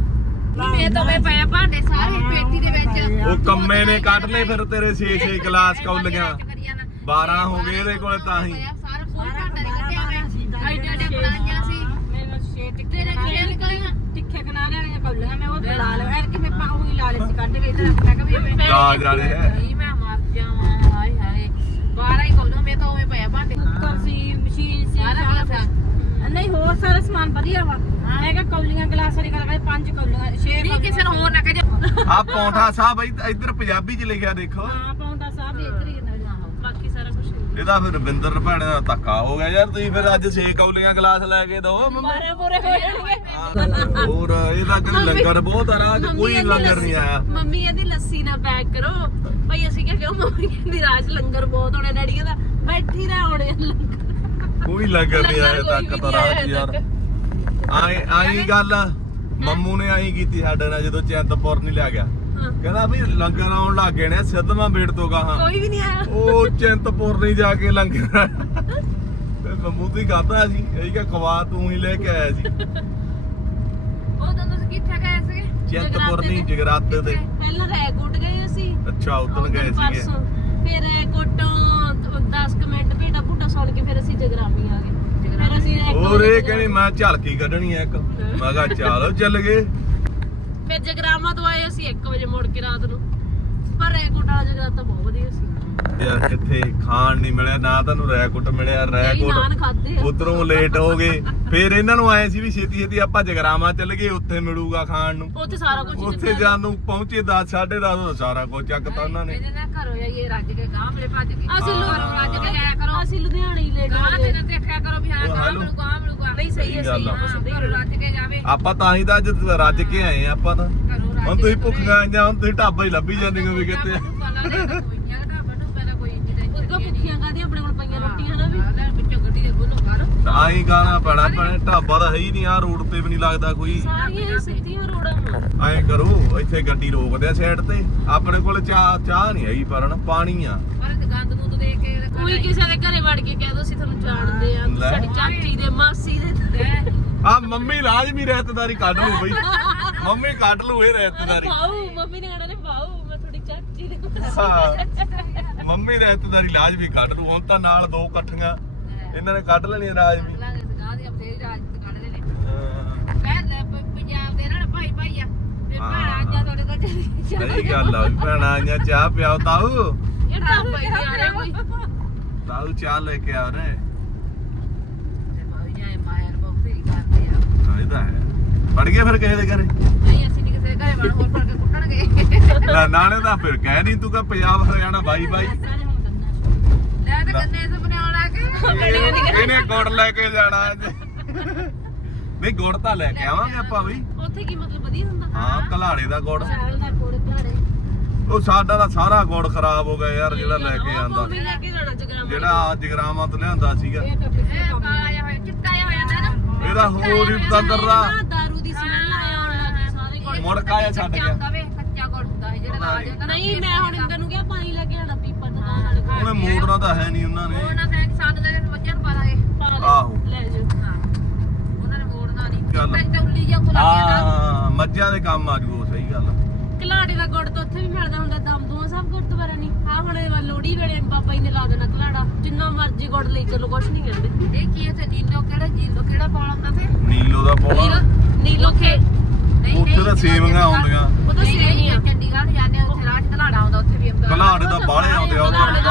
ਮੈਂ ਤਾਂ ਮੈਂ ਪਏ ਭਾਂਡੇ ਸਾਰੇ ਪੇਟੀ ਦੇ ਵਿੱਚ। ਉਹ ਕੰਮੇ ਨੇ ਕੱਢ ਲਏ ਫਿਰ ਤੇਰੇ 6-6 ਗਲਾਸ ਕੌਲੀਆਂ। ਕਰੀ ਜਾਣਾ 12 ਹੋ ਗਏ ਇਹਦੇ ਕੋਲੇ ਤਾਂ ਹੀ। ਸਾਰਾ ਕੋਈ ਭਾਂਡਾ ਨਹੀਂ ਕੱਢਿਆ ਮੈਂ। ਐਡੇ ਐਡੇ ਬਣਾਈਆਂ ਸੀ। ਮੈਨੂੰ ਛੇ ਟਿੱਕੇ ਤੇਰੇ ਖੇਲ ਨਿਕਲੀਆਂ ਤਿੱਖੇ ਕਿਨਾਰੇ ਵਾਲੀਆਂ ਕੌਲੀਆਂ ਮੈਂ ਉਹ ਬਣਾ ਲਵਾਂ ਐਰ ਕਿ ਮੈਂ ਪਾਉ ਹੀ ਲਾ ਲਈ ਸੀ ਕੱਢ ਕੇ ਇਧਰ ਮੈਂ ਕਿਹਾ ਵੀ ਇਹ ਰਾਜ ਵਾਲੇ ਹੈ। ਨਹੀਂ ਮੈਂ ਮਰ ਜਾਵਾਂ ਹਾਏ ਹਾਏ। ਬਾਹਰ ਹੀ ਕੋਲੋਂ ਮੈਂ ਤਾਂ ਉਵੇਂ ਪਿਆ ਭਾਂਡੇ। ਕੁੱਕਰ ਸੀ ਮਸ਼ੀਨ ਸੀ ਸਾਰਾ ਸਾਰਾ ਕੁਛ ਆ। ਕੁਛ। ਨਹੀਂ ਹੋਰ ਸਾਰਾ ਸਮਾਨ ਵਧੀਆ ਵਾ। ਮੈਂ ਕਿਹਾ ਕੌਲੀਆਂ ਗਲਾਸ ਵਾਲੀ ਗੱਲ ਪੰਜ ਕੌਲੀਆਂ ਛੇ ਨਹੀਂ ਕਿਸੇ ਨੂੰ ਹੋਰ ਨਾ ਕਹੇ ਆ ਪੌਂਠਾ ਸਾਹਿਬ ਇੱਧਰ ਪੰਜਾਬੀ 'ਚ ਲਿਖਿਆ ਦੇਖੋ। ਹਾਂ ਪੌਂਡਾ ਸਾਹਿਬ ਵੀ ਇੱਧਰ ਹੀ ਬਾਕੀ ਸਾਰਾ ਕੁਝ ਇਹਦਾ ਫਿਰ ਰਵਿੰਦਰ ਭੈਣੇ ਦਾ ਧੱਕਾ ਹੋ ਗਿਆ ਯਾਰ ਤੁਸੀਂ ਫਿਰ ਅੱਜ 6 ਕੌਲੀਆਂ ਗਲਾਸ ਲੈ ਕੇ ਦੋ ਮੰਮੀ। ਮਾਰੇ ਪੂਰੇ ਹੋ ਜਾਣਗੇ। ਹੋਰ ਇਹਦਾ ਕਿ ਲੰਗਰ ਬਹੁਤ ਆ ਮੰਮੀ ਕੋਈ ਲੰਗਰ ਨਹੀਂ ਆਇਆ। ਮੰਮੀ ਕਹਿੰਦੀ ਲੱਸੀ ਨਾ ਪੈਕ ਕਰੋ। ਭਾਈ ਅਸੀਂ ਕਿਹਾ ਕਿਉਂ ਮੰਮੀ ਕਹਿੰਦੀ ਰਾਜ ਲੰਗਰ ਬਹੁਤ ਹੋਣੇ ਡੈਡੀ ਕਹਿੰਦਾ ਬੈਠੀ ਰਹਿ ਹੋਣੇ ਲੰਗਰ। ਕੋਈ ਲੰਗਰ ਨਹੀਂ ਆਇਆ ਤੱਕ ਤਾਂ ਆਇਆ ਯਾਰ। ਆਈ ਆਈ ਗੱਲ ਮੰਮੂ ਨੇ ਆਈ ਕੀਤੀ ਸਾਡੇ ਨਾਲ ਜਦੋਂ ਚੈਂਤਪੁਰ ਨਹੀਂ ਲਿਆ ਗਿਆ। ਕਹਿੰਦਾ ਵੀ ਲੰਗਰ ਆਉਣ ਲੱਗ ਗਏ ਨੇ ਸਿੱਧਵਾਂ ਬੇੜ ਤੋਂ ਗਾਹਾਂ ਕੋਈ ਵੀ ਨਹੀਂ ਆਇਆ। ਉਹ ਚਿੰਤਪੁਰ ਨਹੀਂ ਜਾ ਕੇ ਲੰਗਰ ਤੇ ਮੰਮੂ ਦੀ ਖਾਦਾ ਸੀ ਇਹ ਕਿ ਖਵਾ ਤੂੰ ਹੀ ਲੈ ਕੇ ਆਇਆ ਸੀ। ਉਦੋਂ ਤੁਸੀਂ ਕਿੱਥੇ ਗਏ ਸੀਗੇ? ਚਿੰਤਪੁਰ ਨਹੀਂ ਜਗਰਾਤੇ ਤੇ। ਪਹਿਲਾਂ ਰੈਕੋਟ ਗਏ ਅਸੀਂ। ਅੱਛਾ ਉਦੋਂ ਗਏ ਸੀਗੇ। ਫਿਰ ਰੈਕੋਟੋਂ 10 ਮਿੰਟ ਭੇਡਾ ਭੂਟਾ ਸੁਣ ਕੇ ਫਿਰ ਅਸੀਂ ਜਗਰਾਮੀ ਆ ਗਏ। ਫਿਰ ਅਸੀਂ ਰੈਕੋਟ ਹੋਰ ਇਹ ਕਹਿੰਦੀ ਮੈਂ ਝਲਕੀ ਕੱਢਣੀ ਐ ਇੱਕ। ਮੈਂ ਕਿਹਾ ਚਲੋ ਚੱਲ ਗਏ। ਫਿਰ ਜਗਰਾਮਾ ਤੋਂ ਆਏ ਅਸੀਂ 1 ਵਜੇ ਮੁੜ ਕੇ ਰਾਤ ਨੂੰ। ਪਰ ਰੈਕੋਟ ਵਾਲਾ ਜਗਰਾਤਾ ਬਹੁਤ ਵਧੀਆ ਸੀ। ਯਾਰ ਕਿੱਥੇ ਖਾਣ ਨਹੀਂ ਮਿਲਿਆ ਨਾ ਤੁਹਾਨੂੰ ਰੈਕੋਟ ਮਿਲਿਆ ਰੈਕੋਟ ਨਾਨ ਖਾਦੇ ਆ। ਉਧਰੋਂ ਲੇਟ ਹੋ ਗਏ। ਫਿਰ ਇਹਨਾਂ ਨੂੰ ਆਏ ਸੀ ਵੀ ਛੇਤੀ ਛੇਤੀ ਆਪਾਂ ਜਗਰਾਮਾ ਚੱਲ ਗਏ ਉੱਥੇ ਮਿਲੂਗਾ ਖਾਣ ਨੂੰ। ਉੱਥੇ ਸਾਰਾ ਕੁਝ ਉੱਥੇ ਜਾਣ ਨੂੰ ਪਹੁੰਚੇ 10 10:30 ਸਾਰਾ ਕੁਝ ਚੱਕਤਾ ਉਹਨਾਂ ਨੇ। ਇਹਦੇ ਨਾਲ ਘਰੋਂ ਜਾਈਏ ਰੱਜ ਕੇ ਗਾਂ ਮਲੇ ਭੱਜ ਕੇ। ਅਸੀਂ ਲੁ- ਘਰੋਂ ਰੱਜ ਕੇ ਜਾਇਆ ਕਰੋ। ਅਸੀਂ ਲੁਧਿਆਣੇ ਹੀ ਲੇਟ ਗਾਂ ਹੋ ਤੇ ਗਏ ਨਾ ਦੇਖਿਆ ਕਰੋ ਵੀ ਹਾਂ ਉਹ ਗਾਂ ਹੈਲੋ। ਮਿਲੂ ਗਾਂ ਮਿਲੂਗਾ ਨਹੀਂ ਸਹੀ ਹੈ ਸਹੀ ਗੱਲ ਸਹੀ ਆ। ਹੈ ਸਿੱਧੇ ਹੀ ਘਰੋਂ ਰੱਜ ਕੇ ਜਾਵੇ। ਆਪਾਂ ਤਾਂ ਹੀ ਤਾਂ ਅੱਜ ਰੱਜ ਕੇ ਆਏ ਆ ਆਪਾਂ ਤਾਂ। ਘਰੋਂ ਹੁਣ ਤੁਸੀਂ ਭੁੱਖੀਆਂ ਆਈਆਂ ਹੁਣ ਤੁਸੀਂ ਢਾਬਾ ਹੀ ਲੱਭੀ ਜਾਂਦੀਆਂ ਵੀ ਕਿਤੇ। ਉਹਦਾ ਭੁੱਖੀਆਂ ਕਾਦੀਆਂ ਆਪਣੇ ਕੋਲ ਪਈਆਂ ਰੋਟੀਆਂ ਨਾ ਵੀ ਆਈ ਗਾਣਾ ਪੈਣਾ ਪੈਣਾ ਢਾਬਾ ਤਾਂ ਹੈ ਹੀ ਨਹੀਂ ਆ ਰੋਡ ਤੇ ਵੀ ਨਹੀਂ ਲੱਗਦਾ ਕੋਈ। ਸਾਰੀਆਂ ਹੀ ਸਿੱਧੀਆਂ ਰੋੜਾਂ ਐਂ ਕਰੋ ਇੱਥੇ ਗੱਡੀ ਰੋਕਦੇ ਆ ਸਾਈਡ ਤੇ। ਆਪਣੇ ਕੋਲ ਚਾਹ ਚਾਹ ਨਹੀਂ ਹੈਗੀ ਪਰ ਨਾ ਪਾਣੀ ਆ। ਕੋਈ ਕਿਸੇ ਦੇ ਘਰੇ ਵੜ ਕੇ ਕਹਿ ਦੋ ਅਸੀਂ ਤੁਹਾਨੂੰ ਜਾਣਦੇ ਆ। ਸਾਡੀ ਚਾਚੀ ਦੇ ਮਾਸੀ ਦੇ ਆ ਮੰਮੀ ਲਾਜ਼ਮੀ ਰਹਿਤਦਾਰੀ ਕੱਢ ਲੂ ਬਈ। <laughs> ਮੰਮੀ ਕੱਢ ਲੂ ਇਹ ਰਹਿਤਦਾਰੀ ਪਾਉ ਮੰਮੀ ਨੇ ਕਹਿਣਾ ਨੇ ਪਾਉ ਮੈਂ ਥੋੜੀ ਚਾਚੀ ਦੇ ਹਾਂ ਮੰਮੀ ਰਹਿਤਦਾਰੀ ਲਾਜ਼ਮੀ ਕੱਢ ਲੂ ਹੁਣ ਤਾਂ ਨਾਲ ਦੋ ਇਕੱਠੀਆਂ ਇਹਨਾਂ ਨੇ ਕੱਢ ਲੈਣੀ ਲਾਜ਼ਮੀ ਸਹੀ ਗੱਲ ਆ ਵੀ ਭੈਣਾ ਆਈਆਂ ਚਾਹ ਪਿਆਓ ਤਾਊ। ਇਹ ਆ ਰਿਹਾ ਕੋਈ। ਤਾਊ ਚਾਹ ਲੈ ਕੇ ਆ ਰੇ ਮਾਇਆ ਬਹੁਤ ਹੀ ਕਰਦੇ ਆ। ਹਾਂ ਇਹਦਾ ਹੈ। ਪੜ ਗਿਆ ਫਿਰ ਕਿਸੇ ਦੇ ਘਰੇ? ਨਹੀਂ ਅਸੀਂ ਨਹੀਂ ਕਿਸੇ ਦੇ ਘਰੇ ਵੜ ਹੋਰ ਪੜ ਕੇ ਕੁੱਟਣਗੇ। ਲੈ ਨਾਲੇ ਦਾ ਫਿਰ ਕਹਿ ਨਹੀਂ ਤੂੰ ਕਹ ਪੰਜਾਬ ਹਰਿਆਣਾ ਬਾਈ ਬਾਈ। ਲੈ ਤੇ ਗੰਨੇ ਤੋਂ ਬਣਾਉਣ ਲੱਗ ਇਹਨੇ ਗੁੜ ਲੈ ਕੇ ਜਾਣਾ ਅੱਜ। ਨਹੀਂ ਗੁੜ ਤਾਂ ਲੈ ਕੇ ਆਵਾਂਗੇ ਆਪਾਂ ਵੀ। ਉੱਥੇ ਕੀ ਮਤਲਬ ਵਧੀਆ ਹੁੰਦਾ? ਹਾਂ ਕਲਾੜੇ ਦਾ ਗੁੜ। ਚਾਵਲ ਦਾ ਕੋੜ ਘਾੜੇ ਉਹ ਸਾਡਾ ਤਾਂ ਸਾਰਾ ਗੁੜ ਖਰਾਬ ਹੋ ਗਿਆ ਯਾਰ ਜਿਹੜਾ ਲੈ ਕੇ ਆਂਦਾ। ਕੇ ਜਿਹੜਾ ਜਗਰਾਵਾਂ ਤੋਂ ਲਿਆਂਦਾ ਸੀਗਾ। ਇਹ ਕਾਲਾ ਜਿਹਾ ਹੋਇਆ ਚਿੱਟਾ ਜਿਹਾ ਹੋ ਜਾਂਦਾ ਨਾ ਇਹਦਾ ਹੋਰ ਹੀ ਪਤੰਦਰ ਦਾ ਦਾਰੂ ਦੀ ਸਮੈਲ ਆਇਆ ਹੁਣ ਲੱਗੀ ਸਾਰੇ ਕੋਲ ਮੁੜ ਕਾਇਆ ਛੱਡ ਕੱਚਾ ਗਿਆ। ਹੁੰਦਾ ਵੇ? ਕੱਚਾ ਗੁੜ ਹੁੰਦਾ ਹੈ ਜਿਹੜਾ ਲਾਲ ਜਾਂਦਾ ਨਹੀਂ। ਮੈਂ ਹੁਣ ਇੰਦਰ ਨੂੰ ਕਿਹਾ ਪਾਣੀ ਲੈ ਕੇ ਆਣਾ ਪੀਪਾ ਨਾ ਨਾਲ ਉਹਨੇ ਮੋੜਨਾ ਤਾਂ ਹੈ ਨਹੀਂ ਉਹਨਾਂ ਨੇ। ਉਹਨਾਂ ਦਾ ਸਾਥ ਦੇ ਬੱਚਿਆਂ ਨੂੰ ਪਾ ਲੈ ਆਹੋ। ਲੈ ਜਾ ਹਾਂ। ਉਹਨਾਂ ਨੇ ਮੋੜਨਾ ਨਹੀਂ। ਚੱਲ। ਮੈਂ ਚੌਲੀ ਜਿਹਾ ਉੱਥੇ ਲੱਗ ਗਿਆ ਨਾ। ਹਾਂ ਮੱਝਾਂ ਦੇ ਕੰਮ ਆ ਜੂ ਉਹ, ਸਹੀ ਗੱਲ। ਕਲਾੜੇ ਦਾ ਗੁੜ ਤਾਂ ਉੱਥੇ ਵੀ ਮਿਲਦਾ ਹੁੰਦਾ ਦਮਦੂਆ ਸਾਹਿਬ ਗੁਰਦੁਆਰਾ ਨਹੀਂ ਆ ਹੁਣ ਇਹ ਲੋੜੀ ਵੇਲੇ ਬਾਬਾ ਜੀ ਨੇ ਲਾ ਦੇਣਾ ਕਲਾੜਾ ਜਿੰਨਾ ਮਰਜ਼ੀ ਗੁੜ ਲਈ ਚਲੋ ਕੁਛ ਨਹੀਂ ਕਹਿੰਦੇ ਇਹ ਕੀ ਇੱਥੇ ਨੀਲੋ ਕਿਹੜਾ ਜੀਲੋ ਕਿਹੜਾ ਪਾਉਣਾ ਹੁੰਦਾ ਤੇ ਨੀਲੋ ਦਾ ਪੌੜਾ ਨੀਲੋ ਖੇ ਨਹੀਂ ਉੱਥੇ ਤਾਂ ਸੇਵੀਆਂ ਆਉਂਦੀਆਂ। ਉਹ ਤਾਂ ਸੇਵੀਆਂ। ਨਹੀਂ ਚੰਡੀਗੜ੍ਹ ਜਾਂਦੇ ਆ, ਉੱਥੇ ਰਾਹ ਚ ਆਉਂਦਾ ਉੱਥੇ ਵੀ ਆਉਂਦਾ ਕਲਾੜੇ ਦਾ ਬਾਹਲੇ ਆਉਂਦੇ ਆ ਉਧਰ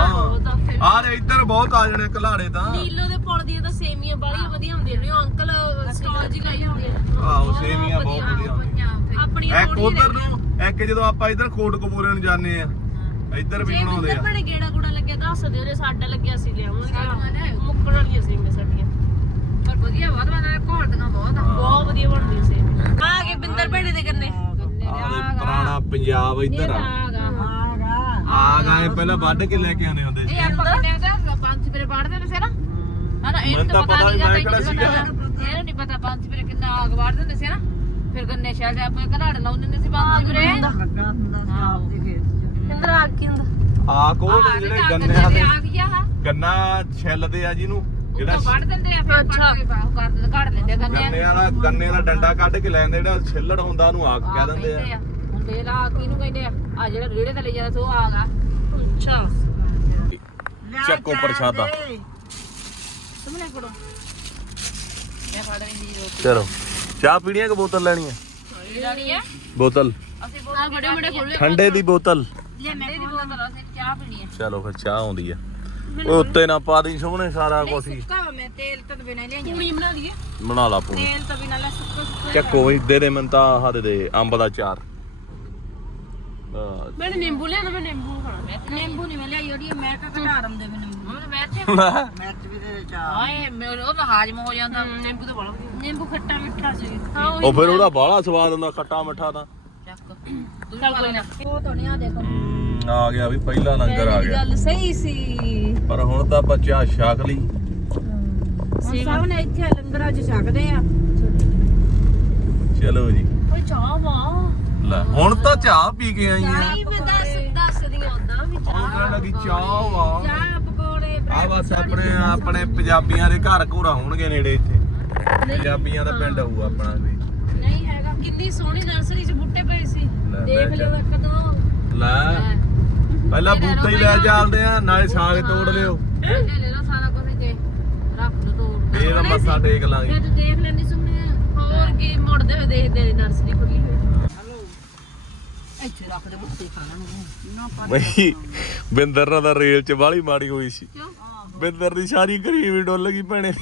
ਆ ਫਿਰ। ਆ ਰੇ ਇੱਧਰ ਬਹੁਤ ਆ ਜਣੇ ਕਲਾੜੇ ਤਾਂ। ਨੀਲੋ ਦੇ ਪੁਲ ਦੀਆਂ ਤਾਂ ਸੇਮੀਆਂ ਬਾਲੀਆਂ ਵਧੀਆ ਹੁੰਦੀਆਂ ਨੇ ਉਹ ਅੰਕਲ ਸਟਾਲ ਜੀ ਲਾਈ ਹੁੰਦੀ ਆ। ਆਹੋ ਸੇਵੀਆਂ ਬਹੁਤ ਵਧੀਆ ਹੁੰਦੀਆਂ ਆਪਣੀਆਂ ਇੱਕ ਉਧਰ ਨੂੰ। ਇੱਕ ਜਦੋਂ ਆਪਾਂ ਇੱਧਰ ਖੋਟ ਕਪੂਰੇ ਨੂੰ ਜਾਂਦੇ ਆ ਇੱਧਰ ਵੀ ਜੇ ਬਣਾਉਂਦੇ ਆ। ਭਣੇ ਗੇੜਾ ਗੁੜਾ ਲੱਗਿਆ ਦੱਸ ਦਿਓ ਜੇ ਸਾਡਾ ਲੱਗਿਆ ਸੀ ਲਿਆਵਾਂਗੇ। ਮੁੱਕਣ ਵਾਲੀਆਂ ਸੇਮੀਆਂ ਸਾਡੀਆਂ। ਪਰ ਵਧੀਆ ਬਹੁਤ ਬਣਦਾ ਘੋਲਦੀਆਂ ਬਹੁਤ ਆ। ਬਹੁਤ ਵਧੀਆ ਆ ਕੇ ਬਿੰਦਰ ਭਣੇ ਦੇ ਕੰਨੇ ਆਹ ਪੁਰਾਣਾ ਪੰਜਾਬ ਇੱਧਰ ਆ। ਆਗਾ ਆ ਗਏ ਪਹਿਲਾਂ ਵੱਢ ਕੇ ਲੈ ਕੇ ਆਉਂਦੇ ਹੁੰਦੇ ਸੀ। ਇਹ ਆਪਾਂ ਕਿੰਨੇ ਦਾ ਪੰਜ ਸਪਰੇ ਪੜਦੇ ਨੇ ਸੀ ਨਾ। ਹਨਾ ਇਹ ਮੈਨੂੰ ਤਾਂ ਪਤਾ ਨੀ, ਮੈਂ ਕਿਹੜਾ ਸੀਗਾ। ਇਹਨੂੰ ਨਹੀਂ ਪਤਾ ਪੰਜ ਸਪਰੇ ਕਿੰਨਾ ਆਗ ਵਾੜ ਦਿੰਦੇ ਸੀ ਨਾ। ਫਿਰ ਗੰਨੇ ਸ਼ਾਇਦ ਆਪਾਂ ਘਲਾੜ ਲਾਉਂਦੇ ਹੁੰਦੇ ਸੀ ਪੰਜ ਸਪਰੇ ਲੱਗਾ ਹੁੰਦਾ ਸੀ ਆਪਦੇ ਖੇਤ 'ਚ। ਬਿੰਦਰ ਆ ਕੀ ਹੁੰਦਾ? ਆ ਕੋਲ ਜਿਹੜੇ ਗੰਨਿਆਂ ਦੇ ਆ ਗਿਆ ਹਾਂ ਗੰਨਾ ਛਿੱਲਦੇ ਆ ਜਿਹਨੂੰ ਜਿਹੜਾ ਵੜ ਦਿੰਦੇ ਆ ਫਿਰ। ਪੱਟ ਕੇ ਬਾਹਰ ਕਰ ਦਿੰਦੇ ਕੱਢ ਲੈਂਦੇ ਗੰਨੇ ਗੰਨਿਆਂ ਦਾ ਗੰਨੇ ਦਾ ਡੰਡਾ ਕੱਢ ਕੇ ਲੈਂਦੇ ਜਿਹੜਾ ਛਿੱਲੜ ਹੁੰਦਾ ਉਹਨੂੰ ਆਗ ਕਹਿ ਦਿੰਦੇ ਆ। ਹੁਣ ਦੇ ਲਾ ਕਿਹਨੂੰ ਕਹਿੰਦੇ ਆ? ਆ ਜਿਹੜਾ ਰੇੜੇ ਤੇ ਲੈ ਜਾਂਦਾ ਸੋ ਆਗਾ ਅੱਛਾ। ਚੱਕੋ ਪ੍ਰਸ਼ਾਦਾ। ਤੁਮਨੇ ਫੜੋ। ਮੈਂ ਫੜ ਲੈਂਦੀ ਜੀ ਰੋਟੀ। ਚਲੋ। ਚਾਹ ਪੀਣੀ ਹੈ ਕਿ ਬੋਤਲ ਲੈਣੀ ਹੈ ਲੈਣੀ ਹੈ ਬੋਤਲ। ਅਸੀਂ ਆ ਬੜੇ ਬੜੇ ਖੋਲੇ ਠੰਡੇ ਦੀ ਬੋਤਲ। ਲੈ ਮੈਂ ਦੀ ਬੋਤਲ ਅਸੀਂ ਚਾਹ ਪੀਣੀ ਹੈ ਚਲੋ ਫਿਰ ਚਾਹ ਆਉਂਦੀ ਆ। ਉਹ ਉੱਤੇ ਨਾ ਪਾ ਦੀ ਸੋਹਣੇ ਸਾਰਾ ਕੁਝ ਹੀ। ਸੁੱਕਾ ਵਾ ਮੈਂ ਤੇਲ ਤਾਂ ਬਿਨਾਂ ਹੀ ਲਿਆਈ ਪੂਣੀ ਬਣਾ ਲਈਏ? ਬਣਾ ਲਾ ਪੂਣੀ ਤੇਲ ਤਾਂ ਬਿਨਾਂ ਲੈ ਸੁੱਕਾ ਸੁੱਕਾ ਚੱਕੋ ਵੀ ਦੇ ਦੇ ਮੈਨੂੰ ਤਾਂ ਆਹ ਦੇ ਦੇ ਅੰਬ ਦਾ ਚਾਰ। ਮੈਂ ਨਿੰਬੂ ਲਿਆਣਾ ਮੈਂ ਨਿੰਬੂ ਖਾਣਾ। ਨਿੰਬੂ ਨਹੀਂ ਮੈਂ ਲਿਆਈ ਉਹਦੀ ਮੈਂ ਕਾ ਘਟਾ ਰੰਦੇ ਮੈਨੂੰ। ਮੈਨੂੰ ਮਿਰਚ ਮਿਰਚ ਵੀ ਦੇ ਚਾ ਹਾਏ ਮੇਰੇ ਉਹ ਤਾਂ ਹਾਜਮ ਹੋ ਜਾਂਦਾ। ਨਿੰਬੂ ਤਾਂ ਬੜਾ ਵਧੀਆ। ਨਿੰਬੂ ਖੱਟਾ ਮਿੱਠਾ ਸੀ। ਉਹ ਫਿਰ ਉਹਦਾ ਬਾਹਲਾ ਸਵਾਦ ਹੁੰਦਾ ਖੱਟਾ ਮਿੱਠਾ ਤਾਂ। ਚੱਕ। ਤੂੰ ਚੱਲ ਕੋਈ ਨਾ। ਉਹ ਤਾਂ ਨਹੀਂ ਆ ਦੇਖੋ। ਆ ਗਿਆ ਵੀ ਪਹਿਲਾ ਲੰਗਰ ਆ ਗਿਆ। ਗੱਲ ਸਹੀ ਸੀ। ਪਰ ਹੁਣ ਤਾਂ ਬੱਚਾ ਛਕ ਲਈ। ਸਭ ਨੇ ਇੱਥੇ ਲੰਗਰਾਂ 'ਚ ਛਕਦੇ ਆ। ਚਲੋ ਜੀ। ਓਏ ਚਾਹ ਵਾ? ਲੈ ਹੁਣ ਤਾਂ ਚਾਹ ਪੀ ਕੇ ਆਈ ਆ। ਨਹੀਂ ਮੈਂ ਦੱਸ ਦੱਸਦੀ ਉਦਾਂ ਵੀ ਉਹ ਚਾਹ ਕਹਿਣ ਲੱਗੀ ਚਾਹ ਵਾ। ਚਾਹ ਪਕੌੜੇ ਆ ਬਸ ਆਪਣੇ ਆਪਣੇ ਪੰਜਾਬੀਆਂ ਦੇ ਘਰ ਘੋਰਾ ਹੋਣਗੇ ਨੇੜੇ ਇੱਥੇ। ਪੰਜਾਬੀਆਂ ਦਾ ਪਿੰਡ ਹੋਊ ਆਪਣਾ ਵੀ। ਨਹੀਂ ਹੈਗਾ। ਕਿੰਨੀ ਸੋਹਣੀ ਨਰਸਰੀ 'ਚ ਬੂਟੇ ਪਏ ਸੀ। ਦੇਖ ਲਿਓ ਇੱਕ ਦੋ। ਲੈ। ਪਹਿਲਾਂ ਬੂਟੇ ਹੀ ਲੈ ਚੱਲਦੇ ਆ ਨਾਲੇ ਸਾਗ ਤੋੜ ਲਿਓ। ਲੈ ਲੈ ਲਓ ਸਾਰਾ ਕੁਝ ਤੇ ਰੱਖ ਲਓ ਤੋੜ ਫੇਰ ਮੱਥਾ ਟੇਕ ਲਾਂਗੇ। ਫਿਰ ਤੂੰ ਦੇਖ ਲੈਂਦੀ ਸੁਣਨੇ ਹੋਰ ਕੀ ਮੁੜਦੇ ਹੋਏ ਦੇਖਦੇ ਆ ਨਰਸਰੀ ਖੁੱਲੀ ਹੋਈ। ਇੱਥੇ ਰੱਖ ਦੇ ਬੁੱਤੇ ਖਾਣਾ ਨੂੰ। ਬਈ ਬਿੰਦਰ ਨਾਲ ਤਾਂ ਰੇਲ 'ਚ ਬਾਹਲੀ ਮਾੜੀ ਹੋਈ ਸੀ। ਬਿੰਦਰ ਦੀ ਸਾਰੀ ਗਰੀਬੀ ਡੁੱਲ ਗਈ ਭੈਣੇ।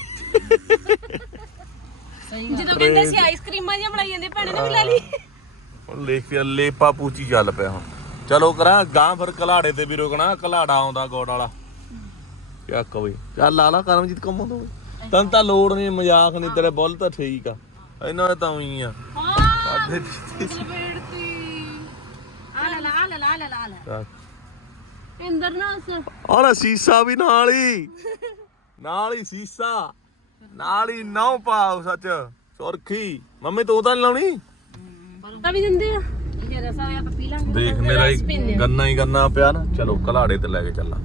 ਜਦੋਂ ਕਹਿੰਦੇ ਸੀ ਆਈਸਕ੍ਰੀਮਾਂ ਜਿਹੀਆਂ ਬਣਾਈ ਜਾਂਦੇ ਭੈਣੇ ਨੇ ਵੀ ਲੈ ਲਈ। ਹੁਣ ਲੈ ਕੇ ਲੇਪਾ ਪੂਚੀ ਚੱਲ ਪਿਆ ਹੁਣ। ਚਲੋ ਕਰਾਂ ਗਾਂ ਫਿਰ ਕਲਾੜੇ ਤੇ ਵੀ ਰੁਕਣਾ ਕਲਾੜਾ ਆਉਂਦਾ ਗੋੜ ਵਾਲਾ। ਕਿਆ ਕਵੇ ਚੱਲ ਲਾ ਲਾ ਕਰਮਜੀਤ ਕੰਮ ਤੋਂ ਤਨ ਤਾਂ ਲੋੜ ਨਹੀਂ ਮਜ਼ਾਕ ਨਹੀਂ ਤੇਰੇ ਬੁੱਲ ਤਾਂ ਠੀਕ ਆ। ਇਹਨਾਂ ਦਾ ਤਾਂ ਉਹੀ ਆ। ਹਾਂ ਸਾਡੇ ਲਪੇੜਤੀ ਆ ਲੈ ਲਾ ਆ ਲੈ ਲਾ ਆ ਲੈ ਲਾ ਆ ਲੈ। ਇੰਦਰ ਨਾ ਸ- ਔਰ ਸੀਸਾ ਵੀ ਨਾਲ ਹੀ। ਨਾਲ ਹੀ ਸੀਸਾ। ਨਾਲ ਹੀ ਨੌ ਪਾਉ ਸੱਚ। ਸੁਰਖੀ। ਮੰਮੀ ਤੂੰ ਤਾਂ ਲਾਉਣੀ? ਤਾਂ ਵੀ ਦਿੰਦੇ ਆ। ਇਹ ਰਸਾ ਹੋਇਆ ਤਾਂ ਪੀ ਲਾਂਗੇ। ਦੇਖ ਮੇਰਾ ਹੀ ਗੰਨਾ ਹੀ ਗੰਨਾ ਪਿਆ ਨਾ ਚਲੋ ਕਲਾੜੇ ਤੇ ਲੈ ਕੇ ਚੱਲਾਂ।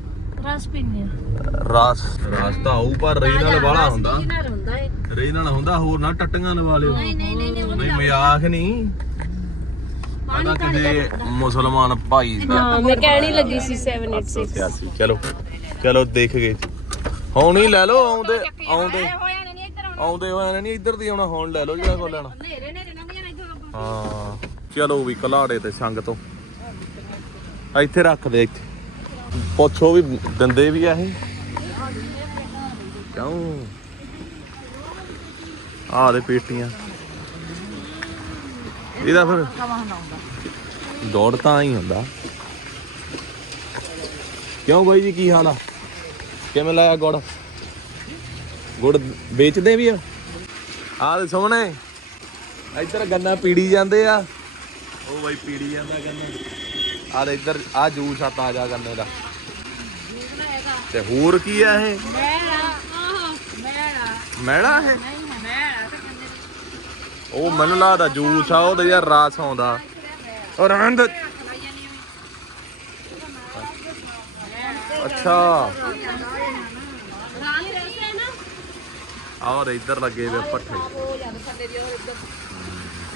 ਰਸ ਆ। ਰਾਸ ਰਾਸ ਤਾਂ ਆਊ ਪਰ ਰੇ ਨਾਲ ਵਾਲਾ ਹੁੰਦਾ। ਨਾ ਹੁੰਦਾ ਏ ਰੇ ਨਾਲ ਹੁੰਦਾ ਹੋਰ ਨਾ ਟੱਟੀਆਂ ਲਵਾ ਲਿਓ। ਨਹੀਂ ਨਹੀਂ ਨਹੀਂ ਨਹੀਂ ਮਜ਼ਾਕ ਨਹੀਂ। ਆਦਾ ਕਿਸੇ ਮੁਸਲਮਾਨ ਭਾਈ ਦਾ। ਮੈਂ ਕਹਿਣੀ ਲੱਗੀ ਸੀ 786 ਸਿਆਸੀ ਚਲੋ ਚਲੋ ਦੇਖ ਗਏ। ਹੁਣ ਹੀ ਲੈ ਲਓ ਆਉਂਦੇ ਆਉਂਦੇ। ਹੋਇਆ ਨਹੀਂ ਇੱਧਰ ਆਉਂਦੇ ਹੋਏ ਨਹੀਂ ਇੱਧਰ ਦੀ ਆਉਣਾ ਹੁਣ ਲੈ ਲਓ ਜਿਹੜਾ ਕੋ ਲੈਣਾ। ਹਾਂ। ਚਲੋ ਵੀ ਕਲਾੜੇ ਤੇ ਸੰਗ ਤੋਂ। ਇੱਥੇ ਰੱਖ ਦੇ ਇੱਥੇ। ਪੁੱਛੋ ਵੀ ਦਿੰਦੇ ਵੀ ਆ ਇਹ। ਕਿਉਂ? ਆ ਦੇ ਪੇਟੀਆਂ। ਇਹਦਾ ਫਿਰ ਦੌੜ ਤਾਂ ਹੀ ਹੁੰਦਾ। ਕਿਉਂ ਬਾਈ ਜੀ, ਕੀ ਹਾਲ ਆ? ਕਿਵੇਂ ਲਾਇਆ ਗੁੜ? ਗੁੜ ਵੇਚਦੇ ਵੀ ਆ? ਆਹ ਦੇ ਸੋਹਣੇ। ਇੱਧਰ ਗੰਨਾ ਪੀੜੀ ਜਾਂਦੇ ਆ। ਉਹ ਬਾਈ ਪੀੜੀ ਜਾਂਦਾ ਗੰਨਾ ਆ ਦੇ ਇੱਧਰ ਆ ਜੂਸ ਆ ਤਾਜ਼ਾ ਗੰਨੇ ਦਾ। ਤੇ ਹੋਰ ਕੀ ਆ ਇਹ? ਮੈੜਾ ਇਹ? ਉਹ ਮੈਨੂੰ ਲੱਗਦਾ ਜੂਸ ਆ ਉਹਦਾ ਯਾਰ ਰਸ ਆਉਂਦਾ ਔਰ ਰੰਦ ਅੱਛਾ। ਆਹ ਇੱਧਰ ਲੱਗੇ ਵੇ ਪੱਠੇ।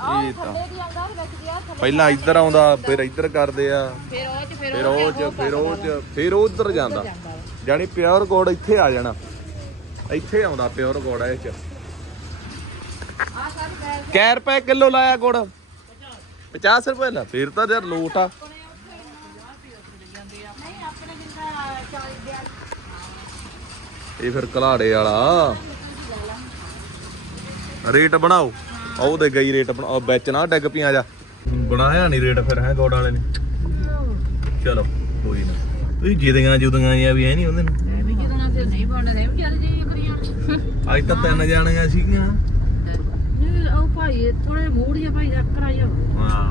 ਇਹ ਤਾਂ। ਪਹਿਲਾਂ ਇੱਧਰ ਆਉਂਦਾ ਫਿਰ ਇੱਧਰ ਕਰਦੇ ਆ। ਫਿਰ ਉਹ ਚ ਫਿਰ ਫਿਰ ਉਹ ਚ ਫਿਰ ਉਹ ਚ ਫਿਰ ਉਹ ਉੱਧਰ ਜਾਂਦਾ। ਜਾਨੀ ਪਿਓਰ ਗੋੜ ਇੱਥੇ ਆ ਜਾਣਾ। ਇੱਥੇ ਆਉਂਦਾ ਪਿਓਰ ਗੋੜ ਇਹ ਚ। ਕੈ ਰੁਪਏ ਕਿਲੋ ਲਾਇਆ ਗੁੜ? 50 ਰੁਪਏ ਲਾ ਫਿਰ ਤਾਂ ਯਾਰ ਲੋਟ ਆ। ਇਹ ਫਿਰ ਕਲਾੜੇ ਵਾਲਾ। ਰੇਟ ਬਣਾਓ। ਉਹ ਦੇ ਗਈ ਰੇਟ ਆਪਣਾ ਵਿੱਚ ਨਾ ਡਿੱਗ ਪੀਆਂ ਜਾ। ਬਣਾਇਆ ਨਹੀਂ ਰੇਟ ਫਿਰ ਹੈ ਗੋਡ ਵਾਲੇ ਨੇ। ਚਲੋ ਕੋਈ ਨਾ। ਤੁਸੀਂ ਜਿਹਦੀਆਂ ਜੁਦੀਆਂ ਜਾਂ ਵੀ ਹੈ ਨਹੀਂ ਉਹਦੇ ਨੂੰ ਮੈਂ ਵੀ ਜਿਹਦੇ ਨਾਲ ਤੇ ਨਹੀਂ ਪਾਉਣਾ ਨਹੀਂ ਵਿਚਾਰੇ ਜੀ ਕਰੀ ਅੱਜ ਤਾਂ ਤਿੰਨ ਜਾਣੀਆਂ ਸੀਗੀਆਂ। ਨਹੀਂ ਉਹ ਭਾਈ ਥੋੜੇ ਮੂਡ ਜਿਹਾ ਭਾਈ ਰੱਖ ਕਰਾਇਆ ਹਾਂ।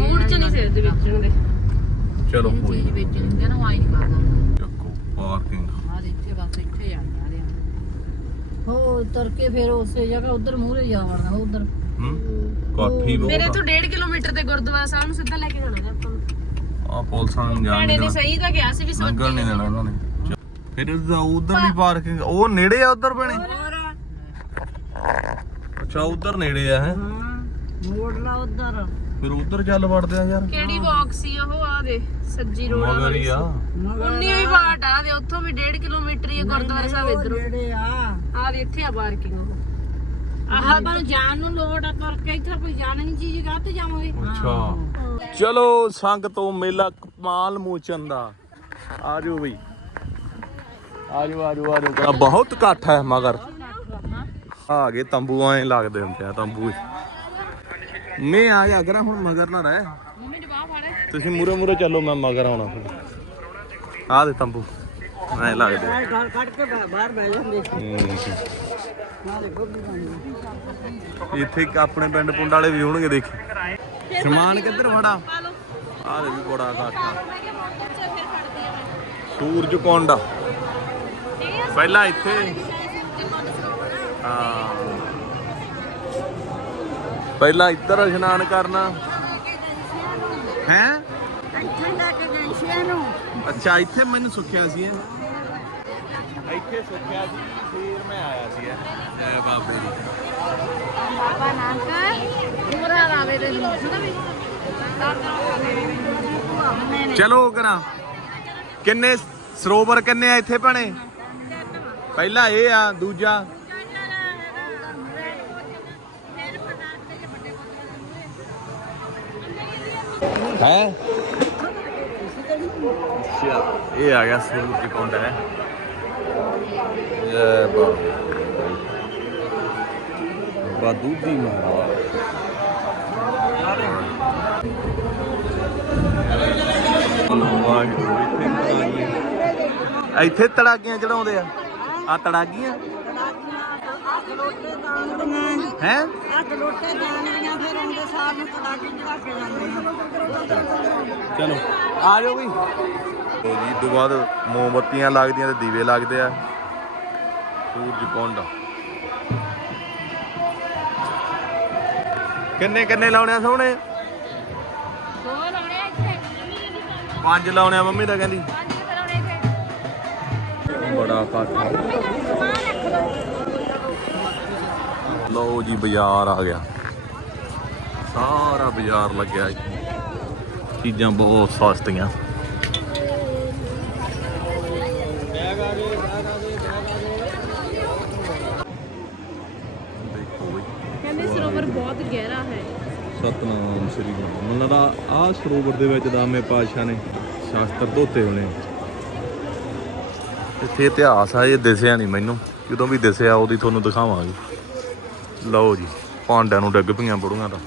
ਮੂਡ ਚ ਨਹੀਂ ਸਿਰ ਦੇ ਵੇਚਣ ਚਲੋ ਕੋਈ ਚੀਜ਼ ਉਹ ਤੁਰ ਕੇ ਫਿਰ ਉਸੇ ਜਗ੍ਹਾ ਉਧਰ ਮੂਹਰੇ ਜਾ ਵੜਨਾ ਉਧਰ। ਹੂੰ? ਕਾਫੀ ਬਹੁਤ ਮੇਰੇ ਤੋਂ 1.5 ਕਿਲੋਮੀਟਰ ਤੇ ਗੁਰਦੁਆਰਾ ਸਾਹਿਬ ਨੂੰ ਸਿੱਧਾ ਲੈ ਕੇ ਜਾਣਾ ਹੈ ਆਪਾਂ ਨੂੰ। ਆ ਪੁਲਸਾਂ ਨੂੰ ਜਾਣ ਭੈਣੇ ਨੇ ਦੇਣਾ। ਸਹੀ ਤਾਂ ਕਿਹਾ ਸੀ ਵੀ ਸਭ ਲੰਘਣ ਨਹੀਂ ਦੇਣਾ ਉਹਨਾਂ ਨੇ। ਚ- ਫਿਰ ਉਧਰ ਵੀ ਪਾਰਕਿੰਗ ਉਹ ਨੇੜੇ ਆ ਉਧਰ ਭੈਣੇ? ਅੱਛਾ ਉਧਰ ਨੇੜੇ ਆ ਹੈ? ਹਾਂ ਮੋੜ ਲਾ ਉਧਰ। ਫਿਰ ਉਧਰ ਚੱਲ ਵੜਦੇ ਆ ਯਾਰ। ਕਿਹੜੀ ਬਾਕਸ ਸੀ ਉਹ? ਆ ਦੇ ਸੱਜੀ ਰੋਡ ਮਗਰ ਹੀ ਆ। ਉਨੀ ਵੀ ਬਾਟ ਆ ਦੇ ਉੱਥੋਂ ਵੀ 1.5 ਕਿਲੋਮੀਟਰ ਹੀ ਗੁਰਦੁਆਰਾ ਸਾਹਿਬ ਇਧਰੋਂ। ਜਿਹੜੇ ਆ। ਆ ਦੇ ਇੱਥੇ ਆ ਪਾਰਕਿੰਗ ਆਹ ਆਪਾਂ ਨੂੰ ਜਾਣ ਨੂੰ ਲੋੜ ਆ ਤੁਰ ਕੇ ਇੱਥੇ ਕੋਈ ਜਾਣ ਨਹੀਂ ਚੀਜ਼ ਗਾ ਤੇ ਜਾਵਾਂਗੇ। ਅੱਛਾ। ਚਲੋ ਸੰਗ ਤੋਂ ਮੇਲਾ ਕਮਾਲ ਮੂਚਨ ਦਾ। ਆਜੋ ਬਈ। ਆਜੋ ਆਜੋ ਆਜੋ। ਬਹੁਤ ਇਕੱਠ ਹੈ ਮਗਰ। ਆ ਗਏ ਤੰਬੂ ਐ ਲੱਗਦੇ ਹੁੰਦੇ ਆ ਤੰਬੂ। ਮੈਂ ਆ ਗਿਆ ਅਗਰ ਹੁਣ ਮਗਰ ਨਾ ਰਹਿ। ਮੰਮੀ ਜਵਾਬ ਫੜੇ ਤੁਸੀਂ ਮੂਰੇ ਮੂਰੇ ਚੱਲੋ ਮੈਂ ਮਗਰ ਆਉਣਾ ਫਿਰ। ਆ ਦੇ ਤੰਬੂ। ਐ ਲੱਗਦੇ। ਇਹ ਘਰ ਕੱਢ ਕੇ ਬਾਹਰ ਬਹਿ ਜਾਂਦੇ। ਇੱਥੇ ਆਪਣੇ ਪਿੰਡ ਪੁੰਡ ਵਾਲੇ ਵੀ ਹੋਣਗੇ ਦੇਖੀ। ਸਮਾਨ ਕਿੱਧਰ ਫੜਾ ਆ ਦੇ ਵੀ ਬੜਾ ਘਾਟਾ ਸੂਰਜ ਕੁੰਡ। ਪਹਿਲਾਂ ਇੱਥੇ। ਹਾਂ। ਪਹਿਲਾਂ ਇੱਧਰ ਇਸ਼ਨਾਨ ਕਰਨਾ। ਹੈ? ਇੱਥੇ ਲੈ ਕੇ ਗਈ ਸੀ ਇਹਨੂੰ ਅੱਛਾ ਇੱਥੇ ਮੈਨੂੰ ਸੁੱਖਿਆ ਸੀ। ਇਹ ਇੱਥੇ ਸੁੱਖਿਆ ਸੀ ਫੇਰ ਮੈਂ ਆਇਆ ਸੀ। ਇਹ ਐ ਬਾਬੇ ਦੀ। ਬਾਬਾ ਨਾਨਕ ਪੂਰਾ ਰਾਵੇ ਦੇ ਨੂੰ ਸੁਣਾ ਵੀ ਚਲੋ ਕਰਾਂ। ਕਿੰਨੇ ਸਰੋਵਰ ਕਿੰਨੇ ਆ ਇੱਥੇ ਭਣੇ? ਪਹਿਲਾ ਇਹ ਆ ਦੂਜਾ। ਹੈ? ਇਹ ਆ ਗਿਆ ਸੂਰਜ ਕੁੰਡ ਹੈ। ਇਹ ਬਾਬਾ ਬਾਦੂਦੀ ਮਹਾਰਾਜ ਇੱਥੇ ਤੜਾਗੀਆਂ ਚੜਾਉਂਦੇ ਆ। ਆ ਤੜਾਗੀਆਂ ਹੈ? ਲੋਟੇ ਜਾਣੀਆਂ ਫਿਰ ਉਹਦੇ ਸਾਹ ਨੂੰ ਤੜਾਕੀ ਚੜਾ ਕੇ ਜਾਂਦੇ ਆ। ਚਲੋ ਆ ਜਾਓ ਵੀ। ਤੇ ਜੀ ਤੋਂ ਬਾਅਦ ਮੋਮਬੱਤੀਆਂ ਲੱਗਦੀਆਂ ਤੇ ਦੀਵੇ ਲੱਗਦੇ ਆ। ਸੂਰਜ ਕੁੰਡ। ਕਿੰਨੇ ਕਿੰਨੇ ਲਾਉਣੇ ਆ ਸੋਹਣੇ? ਦੋ ਲਾਉਣੇ ਆ ਇੱਥੇ ਪੰਜ ਲਾਉਣੇ ਆ ਮੰਮੀ ਤਾਂ ਕਹਿੰਦੀ। ਪੰਜ ਕਿੱਥੇ ਲਾਉਣੇ ਇੱਥੇ। ਬੜਾ ਇਕੱਠ ਲਓ ਜੀ ਬਾਜ਼ਾਰ ਆ ਗਿਆ। ਸਾਰਾ ਬਾਜ਼ਾਰ ਲੱਗਿਆ ਚੀਜ਼ਾਂ ਬਹੁਤ ਸਸਤੀਆਂ। ਕਹਿੰਦੇ ਸਰੋਵਰ ਬਹੁਤ ਗਹਿਰਾ ਹੈ। ਸਤਨਾਮ ਸ੍ਰੀ ਗੁਰੂ। ਮੈਨੂੰ ਲੱਗਦਾ ਆਹ ਸਰੋਵਰ ਦੇ ਵਿੱਚ ਦਾਮੇ ਪਾਤਸ਼ਾਹ ਨੇ ਸ਼ਾਸਤਰ ਧੋਤੇ ਹੋਣੇ। ਇੱਥੇ ਇਤਿਹਾਸ ਆ ਇਹ ਦਿਸਿਆ ਨਹੀਂ ਮੈਨੂੰ। ਜਦੋਂ ਵੀ ਦਿਸਿਆ ਉਹਦੀ ਤੁਹਾਨੂੰ ਦਿਖਾਵਾਂਗੇ। ਲਓ ਜੀ ਭਾਂਡਿਆਂ ਨੂੰ ਡਿੱਗ ਪਈਆਂ ਬੜੂਆਂ ਤਾਂ।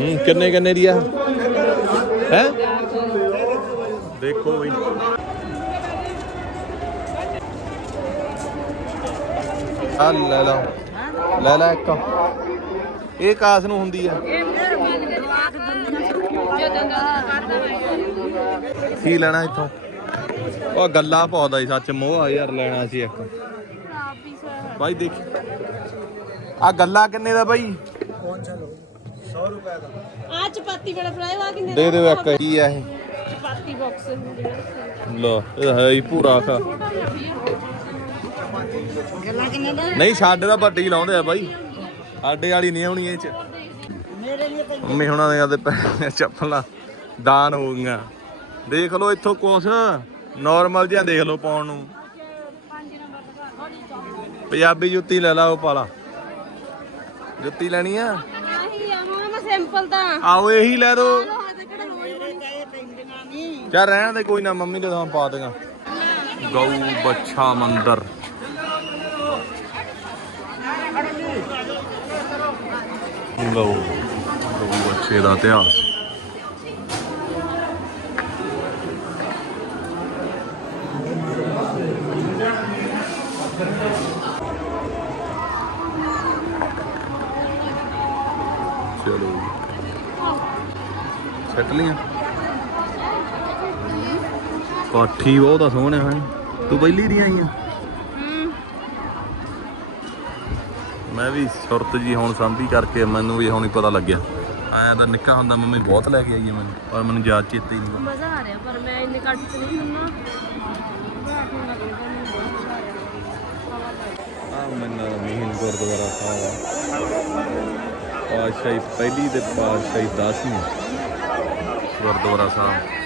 ਹੂੰ ਕਿੰਨੇ ਕਿੰਨੇ ਦੀ ਆ? ਹੈ? ਦੇਖੋ ਬਈ। ਆ ਲੈ ਲਓ ਲੈ ਲੈ ਇੱਕ। ਇਹ ਕਾਸ ਨੂੰ ਹੁੰਦੀ ਆ। ਕੀ ਲੈਣਾ ਇੱਥੋਂ? ਉਹ ਗੱਲਾਂ ਪਾਉਂਦਾ ਸੀ ਸੱਚ ਮੋਹ ਆ ਯਾਰ ਲੈਣਾ ਸੀ ਇੱਕ। ਬਾਈ ਦੇਖ ਆ ਗੱਲਾਂ ਕਿੰਨੇ ਦਾ ਬਾਈ? ਆ ਚਪਾਤੀ ਵਾਲਾ ਫਰਾਈ ਵਾ ਕਿੰਨੇ ਦੇ ਦਿਓ ਇੱਕ ਕੀ ਆ ਇਹ? ਚਪਾਤੀ ਬਾਕਸ ਹੈ ਲੋ ਇਹ ਹੈ ਹੀ ਪੂਰਾ ਖਾ। ਗੱਲਾਂ ਕਿੰਨੇ ਦਾ? ਨਹੀਂ ਸਾਡੇ ਦਾ ਵੱਡੀ ਲਾਉਂਦੇ ਆ ਬਾਈ। ਸਾਡੇ ਵਾਲੀ ਨਹੀਂ ਆਉਣੀ ਇਹ ਚ। ਮੇਰੇ ਲਈ ਤਾਂ ਮੰਮੀ ਹੁਣਾਂ ਦੇ ਆਦੇ ਚੱਪਲਾਂ ਦਾਨ ਹੋ ਗਈਆਂ। ਦੇਖ ਲਓ ਇੱਥੋਂ ਕੁਛ। ਨਾਰਮਲ ਜਿਹਾ ਦੇਖ ਲਓ ਪਾਉਣ ਨੂੰ। ਪੰਜਾਬੀ ਜੁੱਤੀ ਲੈ ਲਾ ਉਹ ਪਾਲਾ। ਜੁੱਤੀ ਲੈਣੀ ਆ? ਸਿੰਪਲ ਤਾਂ। ਆਓ ਇਹੀ ਲੈ ਦੋ। ਚੱਲ ਰਹਿਣ ਦੇ ਕੋਈ ਨਾ ਮੰਮੀ ਦੇ ਤਾਂ ਪਾ ਦੇਗਾ। ਗਊ ਬੱਛਾ ਮੰਦਰ। ਲਓ ਗਊ ਬੱਛੇ ਦਾ ਇਤਿਹਾਸ। ਸੈਟ ਲੀਆਂ ਕਾਠੀ ਬਹੁਤ ਆ ਸੋਹਣੇ ਹਨ ਤੂੰ ਪਹਿਲੀ ਦੀ ਆਈ ਆ? ਮੈਂ ਵੀ ਸੁਰਤ ਜੀ ਹੁਣ ਸਾਂਭੀ ਕਰਕੇ ਮੈਨੂੰ ਵੀ ਹੁਣ ਹੀ ਪਤਾ ਲੱਗਿਆ। ਆਇਆ ਤਾਂ ਨਿੱਕਾ ਹੁੰਦਾ ਮੰਮੀ ਬਹੁਤ ਲੈ ਕੇ ਆਈ ਹੈ ਮੈਨੂੰ ਪਰ ਮੈਨੂੰ ਯਾਦ ਚੇਤੇ ਹੀ ਨਹੀਂ ਮਜ਼ਾ ਆ ਰਿਹਾ ਪਰ ਮੈਂ ਇੰਨੇ ਕੱਟ ਚ ਨਹੀਂ ਹੁੰਨਾ। ਆ ਮੈਨੂੰ ਮੀਨ ਗੁਰਦੁਆਰਾ ਸਾਹਿਬ ਪਾਤਸ਼ਾਹੀ ਪਹਿਲੀ ਤੇ ਪਾਤਸ਼ਾਹੀ 10ਵੀਂ ਗੁਰਦੁਆਰਾ ਸਾਹਿਬ।